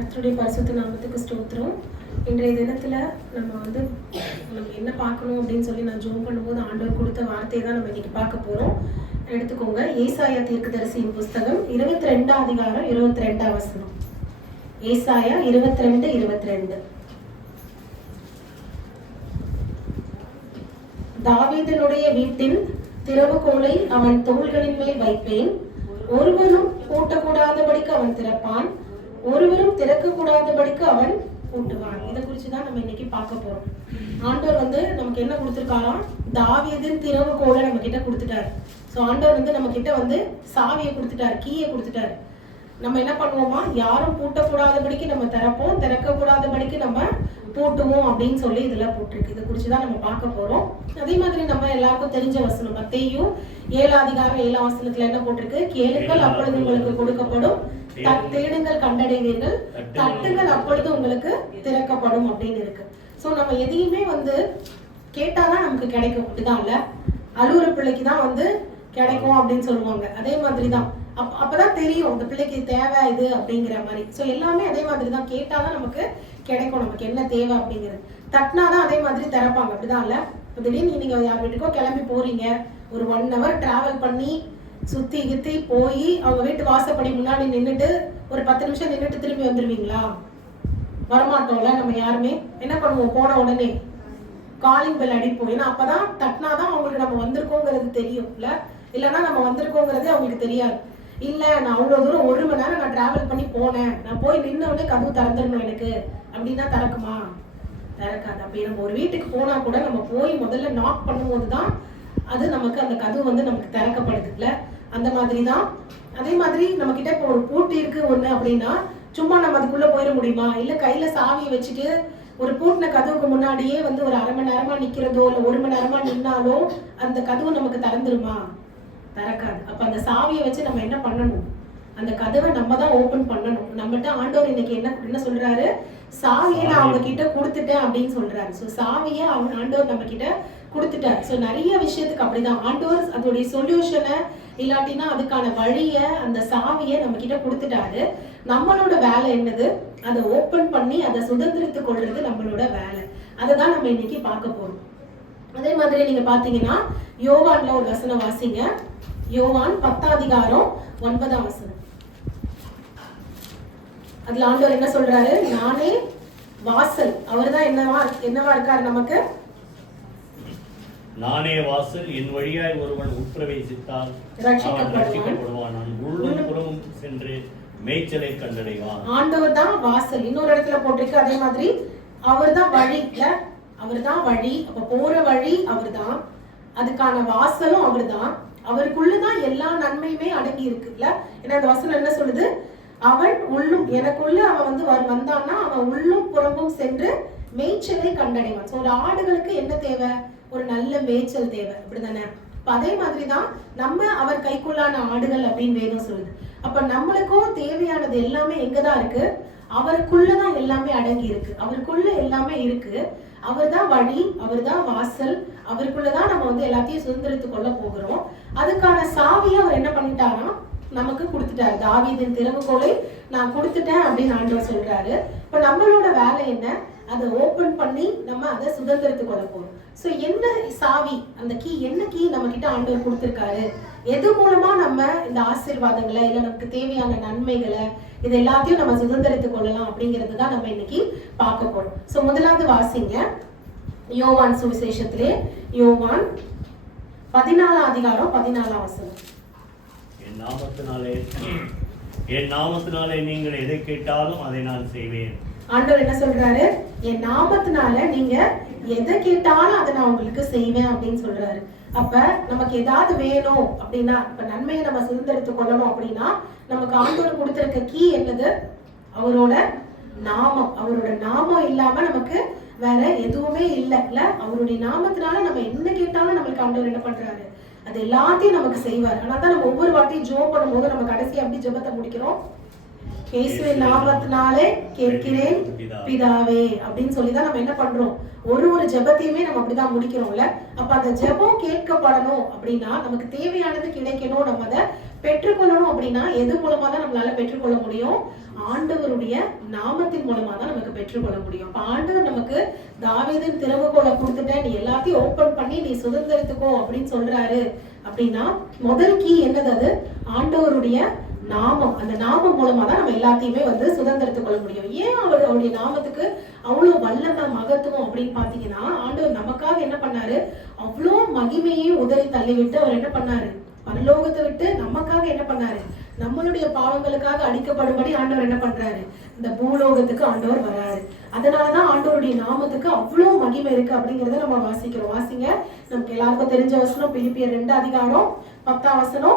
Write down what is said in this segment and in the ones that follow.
கர்த்தருடைய பரிசுத்த நாமத்துக்கு ஸ்தோத்திரம். இன்றைய தினத்தில் நம்ம என்ன பார்க்கணும் அப்படின்னு சொல்லி நான் ஜோம் பண்ணும்போது ஆண்டவர் கொடுத்த வார்த்தையை தான் நம்ம இன்னைக்கு பார்க்க போகிறோம். எடுத்துக்கோங்க. ஏசாயா தீர்க்கதரிசியின் புஸ்தகம் 22 அதிகாரம் 22 வசனம். ஏசாயா 22:22. தாவீதினுடைய வீட்டின் திறவுகோலை அவன் தோள்களின் மேல் வைப்பேன், ஒருவரும் பூட்டக்கூடாதபடிக்கு அவன் திறப்பான், ஒருவரும் திறக்கக்கூடாதபடிக்கு அவன் பூட்டுவான். இதை குறிச்சுதான் நம்ம இன்னைக்கு பார்க்க போறோம். ஆண்டவர் நமக்கு என்ன கொடுத்திருக்காராம்? தாவீதின் திறவுகோலை நம்ம கிட்ட கொடுத்துட்டாரு. ஸோ ஆண்டவர் நம்ம கிட்ட சாவியை கொடுத்துட்டாரு, கீயை கொடுத்துட்டாரு. நம்ம என்ன பண்ணுவோமா, யாரும் பூட்டக்கூடாதபடிக்கு நம்ம திறப்போம், திறக்கக்கூடாதபடிக்கு நம்ம பூட்டுவோம் அப்படின்னு சொல்லி இதெல்லாம் போட்டிருக்கு. இதை குறிச்சுதான் நம்ம பார்க்க போறோம். அதே மாதிரி நம்ம எல்லாருக்கும் தெரிஞ்ச வசனம் மத்தேயு 7 அதிகாரம் 7 வசனத்துல என்ன போட்டிருக்கு? கேளுங்கள் அப்பொழுது உங்களுக்கு கொடுக்கப்படும், தேடுங்கள் கண்டடைவீர்கள், தட்டுங்கள் அப்பொழுது உங்களுக்கு திறக்கப்படும் அப்படின்னு இருக்கு. ஸோ நம்ம எதையுமே கேட்டாதான் நமக்கு கிடைக்கும். அப்படிதான் இல்ல, அலுவல பிள்ளைக்கு தான் கிடைக்கும் அப்படின்னு சொல்லுவாங்க. அதே மாதிரிதான் அப்பதான் தெரியும் இந்த பிள்ளைக்கு தேவை இது அப்படிங்கிற மாதிரி. ஸோ எல்லாமே அதே மாதிரிதான், கேட்டாதான் நமக்கு கிடைக்கும், நமக்கு என்ன தேவை அப்படிங்கிறது. தட்டினாதான் அதே மாதிரி திறப்பாங்க. அப்படிதான் இல்ல, திடீர்னு நீங்க யார் வீட்டுக்கோ கிளம்பி போறீங்க, ஒரு 1 hour டிராவல் பண்ணி சுத்தி கித்தி போய் அவங்க வீட்டு வாசப்படி முன்னாடி நின்றுட்டு ஒரு 10 நிமிஷம் நின்றுட்டு திரும்பி வந்துருவீங்களா? வரமாட்டோம்ல. நம்ம யாருமே என்ன பண்ணுவோம்? போன உடனே காலிங் பெல் அடிப்போம். ஏன்னா அப்பதான் தட்டினாதான் அவங்களுக்கு நம்ம வந்திருக்கோங்கிறது தெரியும். இல்லைன்னா நம்ம வந்திருக்கோங்கிறதே அவங்களுக்கு தெரியாது. இல்ல நான் அவ்வளவு தூரம் 1 மணி நேரம் நான் டிராவல் பண்ணி போனேன், நான் போய் நின்ன உடனே கதவு திறந்துடணும் எனக்கு அப்படின்னா திறக்குமா? திறக்காது. அப்படி நம்ம ஒரு வீட்டுக்கு போனா கூட நம்ம போய் முதல்ல நாக் பண்ணும்போது தான் அது நமக்கு அந்த கதவு நமக்கு திறக்கப்படுது இல்ல? அந்த மாதிரி தான். அதே மாதிரி நம்ம கிட்ட இப்போ ஒரு பூட்டு இருக்கு ஒண்ணு அப்படின்னா சும்மா நம்ம அதுக்குள்ள போயிட முடியுமா? இல்ல கையில சாவியை வச்சுட்டு ஒரு பூட்டின கதவுக்கு முன்னாடியே ஒரு 1/2 மணி நேரமா நிக்கிறதோ இல்ல 1 மணி நேரமா நின்னாலோ அந்த கதவு நமக்கு திறந்துருமா? திறக்காது. அப்ப அந்த சாவியை வச்சு நம்ம என்ன பண்ணணும்? அந்த கதவை நம்ம தான் ஓபன் பண்ணணும். நம்மகிட்ட ஆண்டவர் இன்னைக்கு என்ன சொல்றாரு? சாவியை நான் அவங்க கிட்ட கொடுத்துட்டேன் அப்படின்னு சொல்றாரு. ஸோ சாவியை ஆண்டவர் நம்ம கிட்ட கொடுத்துட்டார். ஸோ நிறைய விஷயத்துக்கு அப்படிதான் ஆண்டவர் அதோடைய சொல்யூஷனை இல்லாட்டினா அதுக்கான வழிய அந்த சாவியை நம்ம கிட்ட கொடுத்துட்டாரு. நம்மளோட வேலை என்னது? அதை ஓபன் பண்ணி அதை சுதந்திரத்து கொள்றது நம்மளோட வேலை. அதை தான் நம்ம இன்னைக்கு பார்க்க போறோம். அதே மாதிரி நீங்க பாத்தீங்கன்னா யோவான்ல ஒரு வசனம் வாசிங்க. யோவான் 10 அதிகாரம் 9 வசனம். அதுல ஆண்டவர் என்ன சொல்றாரு? நானே வாசல். அவர்தான் என்னவா இருக்காரு நமக்கு? நானே வாசல், என் வழியாய் ஒருவன் உட்பிரவேசித்தால் ரட்சிக்கப்படுவான், நான் உள்ளும் புறமும் சென்று மேய்ச்சலை கண்டடைவான். ஆண்டவர் தான் வாசல். இன்னொரு இடத்துல போட்டிருக்கு அதே மாதிரி அவர்தான் வழி. அவர்தான் வழி. அப்ப போற வழி அவர்தான், அதுக்கான வாசலும் அவர்தான், அவருக்குள்ளதான் எல்லா நன்மையுமே அடங்கி இருக்குல்ல. ஏன்னா அந்த வசனம் என்ன சொல்லுது? அவன் உள்ளும், எனக்குள்ள அவன் வந்தான்னா அவன் உள்ளும் புறம்பும் சென்று மேய்ச்சலை கண்டடைவான். ஸோ ஒரு ஆடுகளுக்கு என்ன தேவை? ஒரு நல்ல மேய்ச்சல் தேவை. அப்படிதானே? அதே மாதிரிதான் நம்ம அவர் கைக்குள்ளான ஆடுகள் அப்படின்னு வேதம் சொல்லுது. அப்ப நம்மளுக்கும் தேவையானது எல்லாமே எங்கதான் இருக்கு? அவருக்குள்ளதான் எல்லாமே அடங்கி இருக்கு. அவருக்குள்ள எல்லாமே இருக்கு. அவர் தான் வழி, அவர் தான் வாசல், அவருக்குள்ளதான் நம்ம எல்லாத்தையும் சுதந்திரத்து கொள்ள போகிறோம். அதுக்கான சாவியை அவர் என்ன பண்ணிட்டாரா? நமக்கு கொடுத்துட்டாரு. தாவீதின் திறவுகோலை நான் கொடுத்துட்டேன் அப்படின்னு ஆண்டவர் சொல்றாரு. இப்ப நம்மளோட வேலை என்ன? அதை ஓபன் பண்ணி நம்ம அதை சுதந்திரத்து கொள்ள போறோம். ஸோ என்ன சாவி, அந்த கீ, என்ன கீ நம்ம கிட்ட ஆண்டவர் கொடுத்திருக்காரு? எது மூலமா நம்ம இந்த ஆசீர்வாதங்களை இல்ல நமக்கு தேவையான நன்மைகளை இது எல்லாத்தையும் நம்ம சுதந்திரத்து கொள்ளலாம் அப்படிங்கிறது தான் நம்ம இன்னைக்கு பார்க்க போறோம். ஸோ முதலாவது வாசிங்க. யோவான் சுவிசேஷத்திலே யோவான் 14 அதிகாரம் 14 வசனம். என் நாமத்தினாலே நீங்கள் எதை கேட்டாலும் அதை நான் செய்வேன். ஆண்டவர் என்ன சொல்றாரு? என் நாமத்தினால நீங்க எதை கேட்டாலும் அதை நான் உங்களுக்கு செய்வேன் அப்படின்னு சொல்றாரு. அப்ப நமக்கு ஏதாவது வேணும் அப்படின்னா, இப்ப நன்மையை நம்ம சுதந்திரத்து கொள்ளணும் அப்படின்னா நமக்கு ஆண்டவர் கொடுத்திருக்க கீ என்னது? அவரோட நாமம். அவரோட நாமம் இல்லாம நமக்கு வேற எதுவுமே இல்ல. அவருடைய நாமத்தினால நம்ம என்ன கேட்டாலும் நம்மளுக்கு ஆண்டவர் என்ன பண்றாரு? அது எல்லாத்தையும் நமக்கு செய்வார். ஆனா தான் நம்ம ஒவ்வொரு வாட்டியும் ஜெபம் பண்ணும்போது நம்ம கடைசி அப்படி ஜெபத்தை முடிக்கிறோம். இயேசுவின் நாமத்தினாலே கேட்கிறேன் பிதாவே அப்படின்னு சொல்லிதான் நம்ம என்ன பண்றோம்? ஒரு ஜெபத்தையுமே நம்ம அப்படிதான் முடிக்கிறோம்ல. அப்ப அந்த ஜெபம் கேட்கப்படணும் அப்படின்னா நமக்கு தேவையானது கிடைக்கணும், நம்ம அதை பெற்றுக்கொள்ளணும் அப்படின்னா எது மூலமா தான் நம்மளால பெற்றுக்கொள்ள முடியும்? ஆண்டவருடைய நாமத்தின் மூலமா தான் நமக்கு பெற்றுக்கொள்ள முடியும். அப்ப ஆண்டவர் நமக்கு தாவீதின் திறவுகோலை கொடுத்துட்டேன், நீ எல்லாத்தையும் ஓபன் பண்ணி நீ சுதந்திரத்துக்கோ அப்படின்னு சொல்றாரு அப்படின்னா முதல் கீ என்னது? அது ஆண்டவருடைய நாமம். அந்த நாமம் மூலமா தான் நம்ம எல்லாத்தையுமே சுதந்திரத்துக் கொள்ள முடியும். ஏன் அவருடைய நாமத்துக்கு அவ்வளவு வல்லமை மகத்துவம் அப்படின்னு பாத்தீங்கன்னா, ஆண்டவர் நமக்காக என்ன பண்ணாரு? அவ்வளோ மகிமையையும் உதறி தள்ளிவிட்டு அவர் என்ன பண்ணாரு? பரலோகத்தை விட்டு நமக்காக என்ன பண்ணாரு? நம்மளுடைய பாவங்களுக்காக அடிக்கப்படும்படி ஆண்டவர் என்ன பண்றாரு? இந்த பூலோகத்துக்கு ஆண்டவர் வராரு. அதனாலதான் ஆண்டவருடைய நாமத்துக்கு அவ்வளவு மகிமை இருக்கு அப்படிங்கறத நம்ம வாசிக்கிறோம். வாசிங்க, நமக்கு எல்லாருக்கும் தெரிஞ்ச வசனம் பிலிப்பியர் 2:10 11.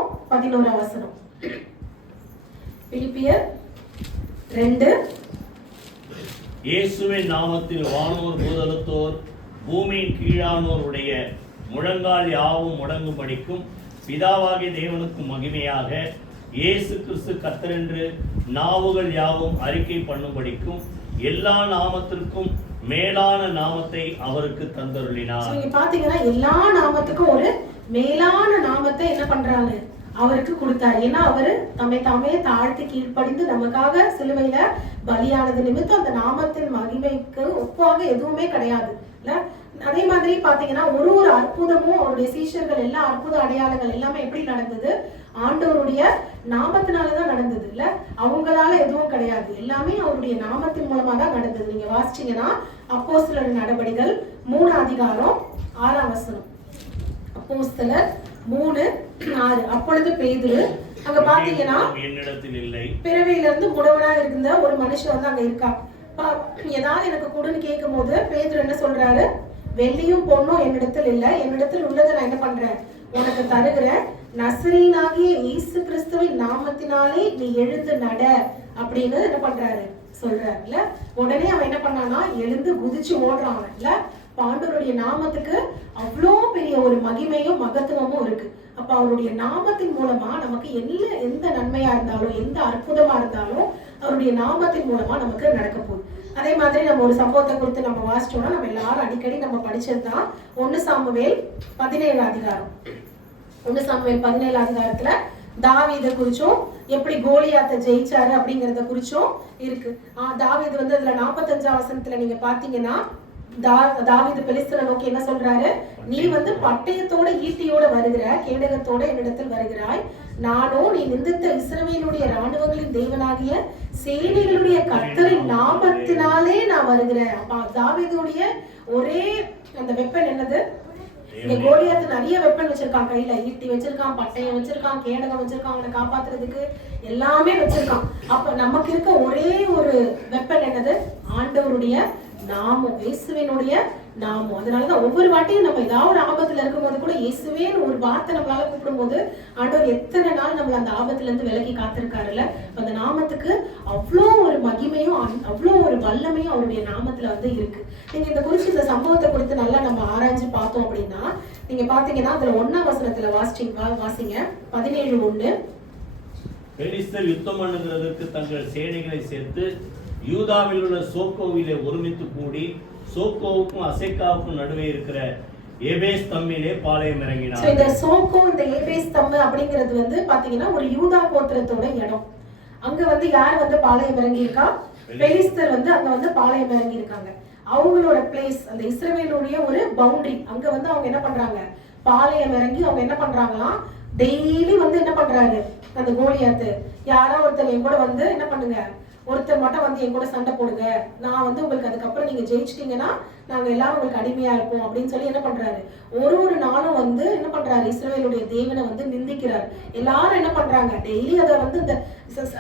பிலிப்பியர் 2. இயேசுவின் நாமத்தில் வானோர் பூதலத்தோர் பூமியின் கீழானோருடைய முழங்கால் யாவும் முடங்கும்படிக்கும் பிதாவாகிய தேவனுக்கு மகிமையாக இயேசு கிறிஸ்து கர்த்தரென்று நாவுகள் யாவும் அறிக்கை பண்ணும்படிக்கும் எல்லா நாமத்திற்கும் மேலான நாமத்தை அவருக்கு தந்தருளினார். நீங்க பாத்தீங்கன்னா எல்லா நாமத்துக்கும் ஒரு மேலான நாமத்தை என்ன பண்றாங்க? அவருக்கு கொடுத்தாரு. ஏன்னா அவரு தம்மை தாமே தாழ்த்தி கீழ்ப்படிந்து நமக்காக சிலுவையில பலியானது நிமித்தம் அந்த நாமத்தின் மகிமைக்கு ஒப்பாக எதுவுமே கிடையாது. இல்ல அதே மாதிரி பாத்தீங்கன்னா ஒரு அற்புதமும் அவருடைய சீஷர்கள் எல்லா அற்புத அடையாளங்கள் எல்லாமே எப்படி நடந்தது? ஆண்டவருடைய நாமத்தினாலதான் நடந்தது. இல்ல அவங்களால எதுவும் கிடையாது, எல்லாமே அவருடைய நாமத்தின் மூலமா தான் நடந்தது. நீங்க வாசிச்சீங்கன்னா அப்போஸ்தலர் நடபடிகள் 3:6. அப்போஸ்தலர் 3:6. அப்பொழுது பேதுரு அங்க பாத்தீங்கன்னா என்னிடத்தில் இல்லை, பிறவியில இருந்து முடவனா இருந்த ஒரு மனுஷன் அங்க இருக்கா. ஏதாவது எனக்கு கொடுன்னு கேட்கும் போது பேதுரு என்ன சொல்றாரு? வெள்ளியும் பொண்ணும் என்னிடத்தில் இல்லை, என்னிடத்தில் உள்ளதை நான் என்ன பண்றேன்? உனக்கு தருகிறேன். நசரீனாகிய இயேசு கிறிஸ்துவின் நாமத்தினாலே நீ எழுந்து நட அப்படின்னு என்ன பண்றாரு? சொல்றாரு. இல்ல உடனே அவன் என்ன பண்ணானா? எழுந்து குதிச்சு ஓடுறான். இல்ல ஆண்டவருடைய நாமத்துக்கு அவ்வளோ பெரிய ஒரு மகிமையும் மகத்துவமும் இருக்கு. அப்ப அவருடைய நாமத்தின் மூலமா நமக்கு எந்த நன்மையா இருந்தாலும் எந்த அற்புதமா இருந்தாலும் அவருடைய நாமத்தின் மூலமா நமக்கு நடக்க போகுது. அதே மாதிரி நம்ம ஒரு சம்பவத்தை குறித்து நம்ம வாசிச்சோம்னா நம்ம எல்லாரும் அடிக்கடி நம்ம படிச்சதுதான் 1 சாமுவேல் 17. 1 சாமுவேல் 17 தாவீதை குறிச்சும் எப்படி கோலியாத்தை ஜெயிச்சாரு அப்படிங்கறத குறிச்சும் இருக்கு. தாவீது அதுல 45 நீங்க பாத்தீங்கன்னா தாவீது பெலிஸ்தரை நோக்கி என்ன சொல்றாரு? நீ பட்டயத்தோட ஈட்டியோட வருகிற, கேடகத்தோட என்னிடத்தில் வருகிறாய். நானோ நீ நிந்தித்த இஸ்ரவேலுடைய ராணுவங்களின் தேவனாகிய சேனைகளுடைய கர்த்தரின் நாமத்தினாலே நான் வருகிறேன். அப்ப தாவீதுடைய ஒரே அந்த வெப்பன் என்னது? இங்க கோலியாத்து நிறைய வெப்பன் வச்சிருக்கான். கையில ஈட்டி வச்சிருக்கான், பட்டயம் வச்சிருக்கான், கேடகம் வச்சிருக்கான், அவனை காப்பாத்துறதுக்கு எல்லாமே வச்சிருக்கான். அப்ப நமக்கு இருக்க ஒரே ஒரு வெப்பன் என்னது? ஆண்டவருடைய நாமம், இயேசுவினுடைய நாமம். அதனாலதான் ஒவ்வொரு வாட்டியும் நம்ம ஏதாவது ஒரு ஆபத்துல இருக்கும்போது கூட இயேசுவேன்னு ஒரு வார்த்தை நம்மளால கூப்பிடும் போது ஆண்டவர் எத்தனை நாள் நம்மள அந்த ஆபத்துல இருந்து விலகி காத்திருக்காருல்ல. அந்த நாமத்துக்கு அவ்வளோ ஒரு மகிமையும் அவ்வளோ ஒரு வல்லமையும் அவருடைய நாமத்துல இருக்கு. நீங்க இந்த குறிச்சு இந்த சம்பவத்தை குறித்து நல்லா நம்ம ஆராய்ச்சி பார்த்தோம் அப்படின்னா நீங்க பாத்தீங்கன்னா அதுல 1ஆம் வசனத்துல வாசிங்க 17:1. பெலிஸ்தர் யுத்தம் பண்ணுகிறதற்கு தங்கள் சேனைகளை சேர்த்து யூதாவில் உள்ள சோக்கோவிலே ஒருமித்து கூடி சோக்கோவுக்கும் அசேக்காவுக்கும் நடுவே இருக்கிற ஏபேஸ் தம்மிலே பாளையம் இறங்கினார். இந்த சோக்கோ இந்த ஏபேஸ் தம்மு அப்படிங்கிறது பாத்தீங்கன்னா ஒரு யூதா கோத்திரத்தோட இடம். அங்க யார் பாளையம் இறங்கி இருக்கா? பெலிஸ்தர் அங்க பாளையம் இறங்கி இருக்காங்க. அவங்களோட பிளேஸ் அந்த இஸ்ரவேலுடைய ஒரு பவுண்டரி. அங்க அவங்க என்ன பண்றாங்க? பாளையம் இறங்கி அவங்க என்ன பண்றாங்களாம்? டெய்லி என்ன பண்றாரு? அந்த கோலியாத்து யாரோ ஒருத்தர் என் கூட என்ன பண்ணுங்க, ஒருத்தர் மட்டும் என் கூட சண்டை போடுங்க, நான் உங்களுக்கு அதுக்கப்புறம் நீங்க ஜெயிச்சிட்டீங்கன்னா நாங்க எல்லாரும் உங்களுக்கு அடிமையா இருப்போம் அப்படின்னு சொல்லி என்ன பண்றாரு? ஒரு நாளும் என்ன பண்றாரு? இஸ்ரவேலுடைய தேவனை நிந்திக்கிறார். எல்லாரும் என்ன பண்றாங்க? டெய்லி அதை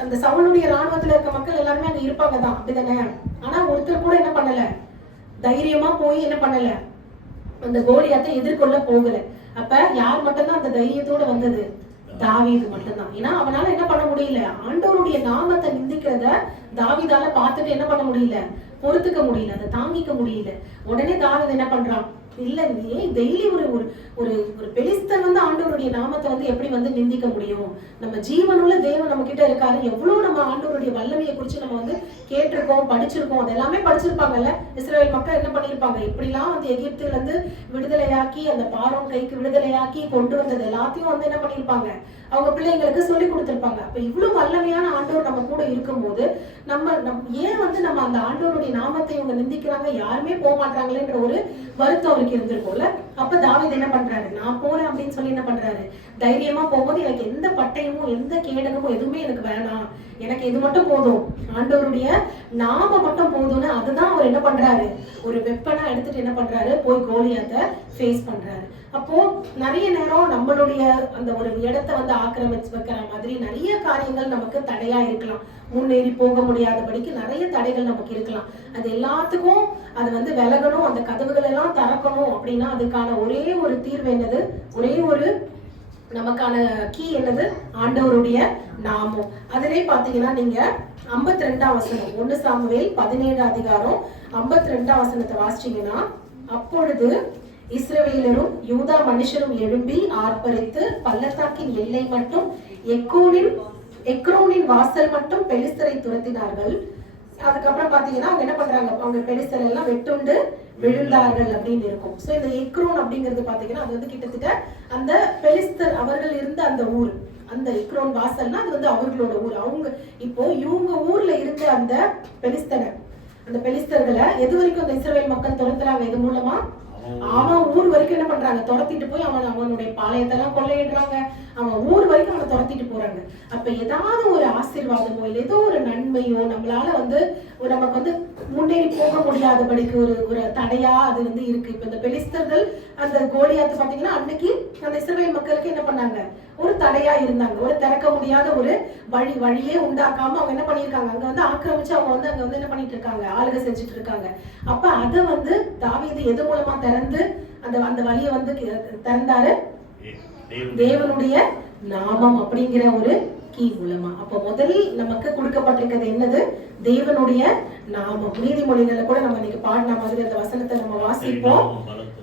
அந்த சவுலுடைய ராணுவத்துல இருக்க மக்கள் எல்லாருமே அங்க இருப்பாங்க தான், அப்படிதானே? ஆனா ஒருத்தர் கூட என்ன பண்ணல? தைரியமா போய் என்ன பண்ணல? அந்த கோலியாத்தை எதிர்கொள்ள போகல. அப்ப யார் மட்டும்தான் அந்த தைரியத்தோட வந்தது? தாவீது மட்டும்தான். ஏன்னா அவனால என்ன பண்ண முடியல? ஆண்டவருடைய நாமத்தை நிந்திக்கிறத தாவீதால பார்த்துட்டு என்ன பண்ண முடியல? பொறுத்துக்க முடியல, அதை தாங்கிக்க முடியல. உடனே தாவீது என்ன பண்றான்? இல்ல நீ டெய்லி ஒரு ஒரு ஒரு பெலிஸ்தர் ஆண்டவருடைய நாமத்தை எப்படி நிந்திக்க முடியும்? நம்ம ஜீவனுள்ள தேவன் நம்ம கிட்ட இருக்காரு. எவ்வளவு நம்ம ஆண்டவருடைய வல்லமையை குறிச்சு நம்ம கேட்டிருக்கோம், படிச்சிருக்கோம். அதெல்லாமே படிச்சிருப்பாங்கல்ல. இஸ்ரவேல் மக்கள் என்ன பண்ணிருப்பாங்க? இப்படிலாம் எகிப்துல விடுதலையாக்கி அந்த பார்வோன் கைக்கு விடுதலையாக்கி கொண்டு வந்தது எல்லாத்தையும் என்ன பண்ணிருப்பாங்க? அவங்க பிள்ளைங்களுக்கு சொல்லி கொடுத்துருப்பாங்க. அப்ப இவ்வளவு வல்லமையான ஆண்டவர் நம்ம கூட இருக்கும்போது நம்ம ஏன் நம்ம அந்த ஆண்டவருடைய நாமத்தை இவங்க நிந்திக்கிறாங்க, யாருமே போக மாட்டாங்களேன்ற ஒரு வருத்தம் அவருக்கு இருந்திருக்கும்ல. அப்ப தாவீது என்ன பண்றாரு, நான் போறேன் அப்படின்னு சொல்லி என்ன பண்றாரு, தைரியமா போகும்போது எனக்கு எந்த பட்டயமும் எந்த கேடகமும் எதுவுமே எனக்கு வேணாம், எனக்கு இது மட்டும் போதும், ஆண்டவருடைய நாம மட்டும் போதும்னு அதுதான் அவர் என்ன பண்றாரு, ஒரு வெப்பனா எடுத்துட்டு என்ன பண்றாரு, போய் கோலியாத்தை ஃபேஸ் பண்றாரு. அப்போ நிறைய நேரம் நம்மளுடைய அந்த ஒரு இடத்தை ஆக்கிரமிச்சு வைக்கிற மாதிரி நிறைய காரியங்கள் நமக்கு தடையா இருக்கலாம், முன்னேறி போக முடியாதபடிக்கு நிறைய தடைகள் நமக்கு இருக்கலாம். அது எல்லாத்துக்கும் அது விலகணும், அந்த கதவுகள் எல்லாம் திறக்கணும் அப்படின்னா அதுக்கான ஒரே ஒரு தீர்வு என்னது, ஒரே ஒரு நமக்கான கீ என்னது, ஆண்டவருடைய நாமம். அதிலே பாத்தீங்கன்னா நீங்க 52ஆம் வசனம் 1 சாமுவேல் 17 அதிகாரம் 52ஆம் வசனத்தை வாசிச்சீங்கன்னா, அப்பொழுது இஸ்ரவேலரும் யூதா மனுஷரும் எழும்பி ஆர்ப்பரித்து பள்ளத்தாக்கின் எல்லை மட்டும் எக்ரோனின் வாசல் மட்டும் பெலிஸ்தரை துரத்தினார்கள். அதுக்கப்புறம் பாத்தீங்கன்னா அவங்க என்ன பண்றாங்க, அவங்க பெலிஸ்தர் எல்லாம் வெட்டுண்டு விழுந்தார்கள் அப்படின்னு இருக்கும். சோ இந்த எக்ரோன் அப்படிங்கிறது பாத்தீங்கன்னா அது கிட்டத்தட்ட அந்த பெலிஸ்தர் அவர்கள் இருந்த அந்த ஊர், அந்த எக்ரோன் வாசல்னா அது அவர்களோட ஊர். அவங்க இப்போ இவங்க ஊர்ல இருந்த அந்த பெலிஸ்தர்களை எது வரைக்கும் அந்த இஸ்ரவேல் மக்கள் துரத்துறாங்க, இது மூலமா அவன் ஊர் வரைக்கும் என்ன பண்றாங்க, துரத்திட்டு போய் அவனுடைய பாளையத்தை எல்லாம் கொள்ளையிடுறாங்க, அவன் ஊர் வரைக்கும் அவனை துரத்திட்டு போறாங்க. அப்ப ஏதாவது ஒரு ஆசீர்வாதமோ இல்ல ஏதோ ஒரு நன்மையோ நம்மளால நமக்கு முன்னேறி போக முடியாதபடிக்கு ஒரு தடையா அது இருக்கு. இப்ப இந்த பெலிஸ்தர்கள் அந்த கோலியாத்து பாத்தீங்கன்னா அன்னைக்கு அந்த இஸ்ரவேல் மக்களுக்கு என்ன பண்ணாங்க, ஒரு தடையா இருந்தாங்க, ஒரு திறக்க முடியாத ஒரு வழியே உண்டாக்காம அவங்க என்ன பண்ணிருக்காங்க, அங்க ஆக்கிரமிச்சு அவங்க அங்க என்ன பண்ணிட்டு இருக்காங்க, ஆளுகை செஞ்சுட்டு இருக்காங்க. அப்ப அதை தாவீது எது மூலமா திறந்து அந்த வழியை திறந்தாரு, தேவனுடைய நாமம் அப்படிங்கிற ஒரு கீ மூலமா. அப்ப முதலில் நமக்கு கொடுக்கப்பட்டிருக்கிறது என்னது, தேவனுடைய நாமம். நீதிமொழிகள்ல கூட நம்ம இன்னைக்கு பாடின மாதிரி அந்த வசனத்தை நம்ம வாசிப்போம்,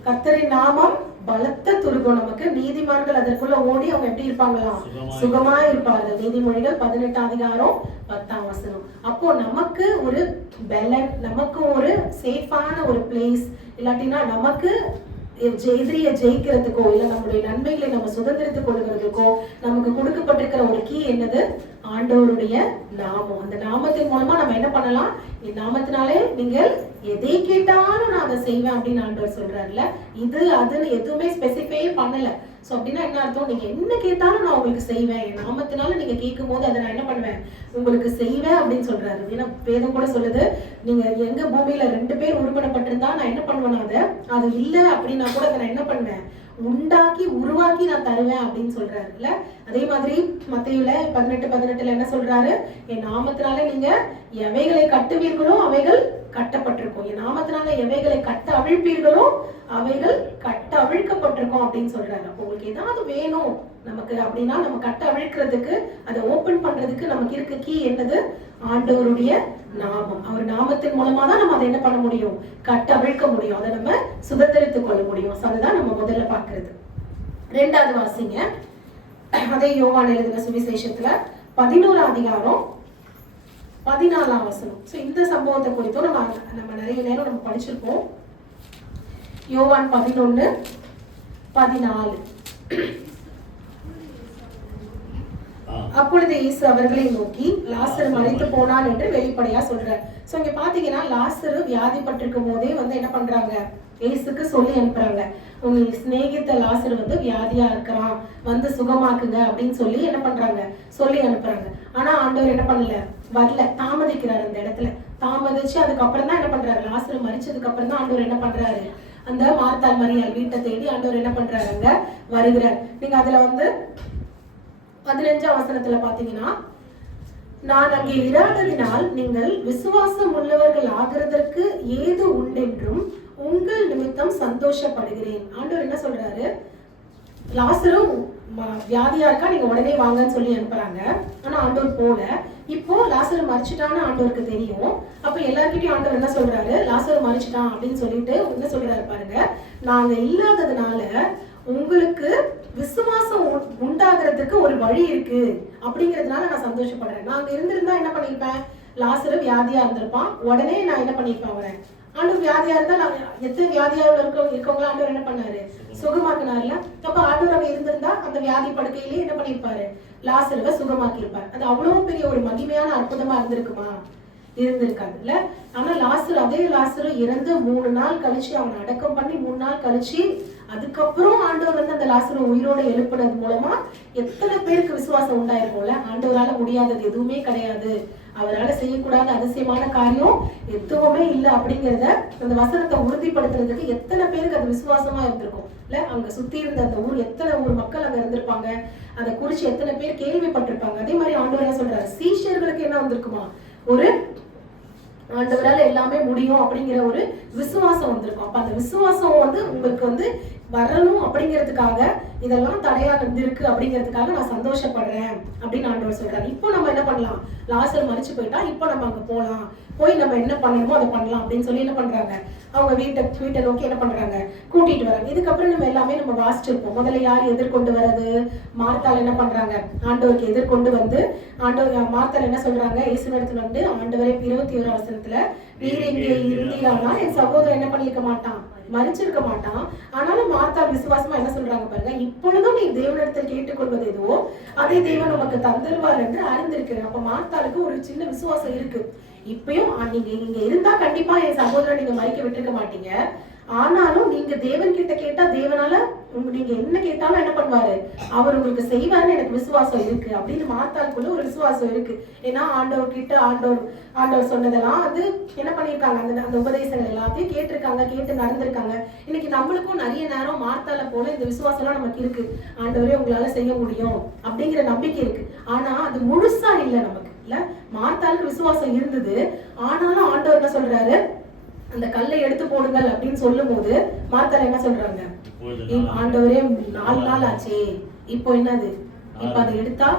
கர்த்தரின் நாமம் பலத்த துருகம். நமக்கு நீதிமான்கள் அதற்குள்ள ஓடி அவங்க எப்படி இருப்பாங்களாம், சுகமா இருப்பார்கள். நீதிமொழிகள் 18 அதிகாரம் 10ஆம் வசனம். அப்போ நமக்கு ஒரு பெலன், நமக்கு ஒரு சேஃபான ஒரு பிளேஸ், இல்லாட்டினா நமக்கு எதிரிய ஜெயிக்கிறதுக்கோ இல்ல நம்மளுடைய நன்மைகளை நம்ம சுதந்திரத்துக் கொள்கிறதுக்கோ நமக்கு கொடுக்கப்பட்டிருக்கிற ஒரு கீ என்னது, ஆண்டவருடைய நாமம். அந்த நாமத்தின் மூலமா நம்ம என்ன பண்ணலாம், இந்த நாமத்தினாலே நீங்கள் எதை கேட்டாலும் நான் அதை செய்வேன் அப்படின்னு ஆண்டவர் சொல்றாருல. இது அதுன்னு எதுவுமே ஸ்பெசிஃபை பண்ணல. சோ அப்படின்னா என்ன அர்த்தம், நீங்க என்ன கேட்டாலும் நான் உங்களுக்கு செய்வேன், என் நாமத்தினால நீங்க கேட்கும் போது அதை நான் என்ன பண்ணுவேன், உங்களுக்கு செய்வேன் அப்படின்னு சொல்றாரு. ஏன்னா வேதம் கூட சொல்லுது, நீங்க எங்க பூமியில 2 பேர் ஒருமனப்பட்டிருந்தா நான் என்ன பண்ணுவேன், அது இல்ல அப்படின்னா கூட அதை நான் என்ன பண்ணுவேன், உண்டாக்கி உருவாக்கி நான் தருவேன் அப்படின்னு சொல்றாருல்ல. அதே மாதிரி மத்தேயுல 18:18 என்ன சொல்றாரு, என் நாமத்தினால நீங்க எவைகளை கட்டுவீர்களோ அவைகள் கட்டப்பட்டிருக்கும், என் நாமத்தினால எவைகளை கட்ட அவிழ்ப்பீர்களோ அவைகள் கட்ட அவிழ்க்கப்பட்டிருக்கும் அப்படின்னு சொல்றாரு. அப்போ உங்களுக்கு ஏதாவது வேணும் நமக்கு அப்படின்னா நம்ம கட்ட அவிழ்க்கிறதுக்கு அதை ஓபன் பண்றதுக்கு நமக்கு இருக்க கீ என்னது, ஆண்டவருடைய நாமம். அவர் நாமத்தின் மூலமா தான் நம்ம அதை என்ன பண்ண முடியும், கட்ட அவிழ்க்க முடியும், அதை நம்ம சுதந்திரித்துக் கொள்ள முடியும். அதுதான் நம்ம முதல்ல பாக்குறது. 2வது வாசிங்க, அதே யோவான் எழுதின சுவிசேஷத்துல 11ஆம் அதிகாரம் 14ஆம் வசனம். சோ இந்த சம்பவத்தை குறித்தும் நம்ம நிறைய நேரம் நம்ம படிச்சிருப்போம். யோவான் 11:14. அப்பொழுது இயேசு அவர்களை நோக்கி, லாசரு மரித்து போனான் என்று வெளிப்படையா சொல்றார். சோ இங்க பாத்தீங்கன்னா லாசரு வியாதிப்பட்டிருக்கும் போதே என்ன பண்றாங்க, இயேசுக்கு சொல்லி அனுப்புறாங்க, உங்க சிநேகித்த லாசரு வியாதியா இருக்கிறான், சுகமாக்குங்க அப்படின்னு சொல்லி என்ன பண்றாங்க, சொல்லி அனுப்புறாங்க. ஆனா ஆண்டவர் என்ன பண்ணல, வரல, தாமதிக்கிறாரு. அந்த இடத்துல தாமதிச்சு அதுக்கப்புறம் தான் என்ன பண்றாரு, லாசரு மரிச்சதுக்கு அப்புறம் தான் ஆண்டவர் என்ன பண்றாரு, அந்த மார்த்தாள் மரியாள் வீட்டை தேடி ஆண்டவர் என்ன பண்றாரு, அங்க வருகிறார். நீங்க அதுல 15ஆம் வசனத்துல பாத்தீங்கன்னா, நான் அங்கே இராததினால் நீங்கள் விசுவாசம் உள்ளவர்கள் ஆகிறதற்கு ஏது உண்டென்றும் உங்கள் நிமித்தம் சந்தோஷப்படுகிறேன். ஆண்டவர் என்ன சொல்றாரு, லாசரு வியாதியா இருக்கா, நீங்க உடனே வாங்கன்னு சொல்லி அனுப்புறாங்க. ஆனா ஆண்டவர் போல. இப்போ லாசரு மரிச்சிட்டான்னு ஆண்டவருக்கு தெரியும். அப்ப எல்லார்கிட்டயும் ஆண்டவர் என்ன சொல்றாரு, லாசரு மரிச்சிட்டான் அப்படின்னு சொல்லிட்டு என்ன சொல்றாரு பாருங்க, நாங்க இல்லாததுனால உங்களுக்கு விசுவாசம் உண்டாகிறதுக்கு ஒரு வழி இருக்கு அப்படிங்கிறதுனால நான் சந்தோஷப்படுறேன். நாங்க இருந்திருந்தா என்ன பண்ணிருப்பேன், லாசரு வியாதியா இருந்திருப்பான், உடனே நான் என்ன பண்ணிருப்பேன், அவரை ஆண்டவர் வியாதியா இருந்தா எத்தனை வியாதியா இருக்கவங்களா ஆண்டவர் என்ன பண்ணாரு, சுகமாக்குனார்ல. அப்ப ஆண்டவர் அங்க இருந்திருந்தா அந்த வியாதி படுக்கையிலேயே என்ன பண்ணிருப்பாரு, லாசருவை சுகமாக்கி இருப்பார். அது அவ்வளவு பெரிய ஒரு மகிமையான அற்புதமா இருந்திருக்குமா? இருந்திருக்காது இல்ல. ஆனா அதே லாசரு இறந்து 3 நாள் கழிச்சு, அவனை அடக்கம் பண்ணி 3 நாள் கழிச்சு, அதுக்கப்புறம் ஆண்டவர் வந்து அந்த லாசரு உயிரோட எழுப்புனது மூலமா எத்தனை பேருக்கு விசுவாசம் உண்டாயிருக்கும்ல. ஆண்டவரால முடியாதது எதுவுமே கிடையாது, அவரால் செய்யக்கூடாத அதிசயமான காரியம் எதுவுமே இல்லை அப்படிங்கிறத அந்த வசனத்தை உறுதிப்படுத்துறதுக்கு எத்தனை பேருக்கு அது விசுவாசமா இருந்திருக்கும் இல்ல. அங்க சுத்தி இருந்த அந்த ஊர், எத்தனை ஊர் மக்கள் அங்க இருந்திருப்பாங்க, அதை குறிச்சு எத்தனை பேர் கேள்விப்பட்டிருப்பாங்க. அதே மாதிரி ஆண்டவர் என்ன சொல்றாரு, சீஷர்களுக்கு என்ன வந்திருக்குமா, ஒரு ஆண்டவரால எல்லாமே முடியும் அப்படிங்கிற ஒரு விசுவாசம் வந்திருக்கும். அப்ப அந்த விசுவாசம் வந்து உங்களுக்கு வந்து வரணும் அப்படிங்கிறதுக்காக இதெல்லாம் தடையா இருந்திருக்கு அப்படிங்கிறதுக்காக நான் சந்தோஷப்படுறேன் அப்படின்னு ஆண்டவர் சொல்றாரு. இப்போ நம்ம என்ன பண்ணலாம், லாசர் மரிச்சு போயிட்டா இப்போ நம்ம அங்க போலாம், போய் நம்ம என்ன பண்ணணுமோ அதை பண்ணலாம் அப்படின்னு சொல்லி என்ன பண்றாங்க, அவங்க வீட்டை நோக்கி என்ன பண்றாங்க, கூட்டிட்டு வராங்க. இதுக்கப்புறம் நம்ம எல்லாமே நம்ம வாசிச்சிருப்போம். முதல்ல யார் எதிர்கொண்டு வர்றது, மார்த்தாள் என்ன பண்றாங்க, ஆண்டவருக்கு எதிர்கொண்டு வந்து ஆண்டவர் மார்த்தாள் என்ன சொல்றாங்க, இயேசுவிடத்துல வந்து ஆண்டவரே 21 வசனத்துல, நீர் இங்கே இருந்தீரானா என் சகோதரன் என்ன பண்ணிருக்க மாட்டான், மறிச்சிருக்க மாட்டான். ஆனாலும் மார்த்தாள் விசுவாசமா என்ன சொல்றாங்க பாருங்க, இப்பொழுதும் நீ தேவனிடத்தில் கேட்டுக்கொள்வது எதுவோ அதை தேவன் நமக்கு தந்துருவார் என்று அறிந்திருக்கிறேன். அப்ப மார்த்தாளுக்கு ஒரு சின்ன விசுவாசம் இருக்கு. இப்பயும் நீங்க இங்க இருந்தா கண்டிப்பா என் சகோதரன் நீங்க மறிக்க விட்டுருக்க மாட்டீங்க. ஆனாலும் நீங்க தேவன் கிட்ட கேட்டா தேவனால நீங்க என்ன கேட்டாலும் என்ன பண்ணுவாரு, அவர் உங்களுக்கு செய்வாருன்னு எனக்கு விசுவாசம் இருக்கு அப்படின்னு மார்த்தாளுக்குள்ள ஒரு விசுவாசம் இருக்கு. ஏன்னா ஆண்டவர் கிட்ட ஆண்டவர் சொன்னதெல்லாம் வந்து என்ன பண்ணிருக்காங்க, அந்த உபதேசங்கள் எல்லாத்தையும் கேட்டிருக்காங்க, கேட்டு நடந்திருக்காங்க. இன்னைக்கு நம்மளுக்கும் நிறைய நேரம் மார்த்தாள போல இந்த விசுவாசம் எல்லாம் நமக்கு இருக்கு. ஆண்டவரே உங்களால செய்ய முடியும் அப்படிங்கிற நம்பிக்கை இருக்கு. ஆனா அது முழுசா இல்லை நமக்கு இல்ல. மார்த்தாளுக்கு விசுவாசம் இருந்தது, ஆனாலும் ஆண்டவர் என்ன சொல்றாரு, அந்த கல்லை எடுத்து போடுங்கள் அப்படின்னு சொல்லும் போது மார்த்தாள் என்ன சொல்றாங்க, ஆண்டவரே 4 நாள் ஆச்சே, இப்போ என்னது, இப்ப அதை எடுத்தா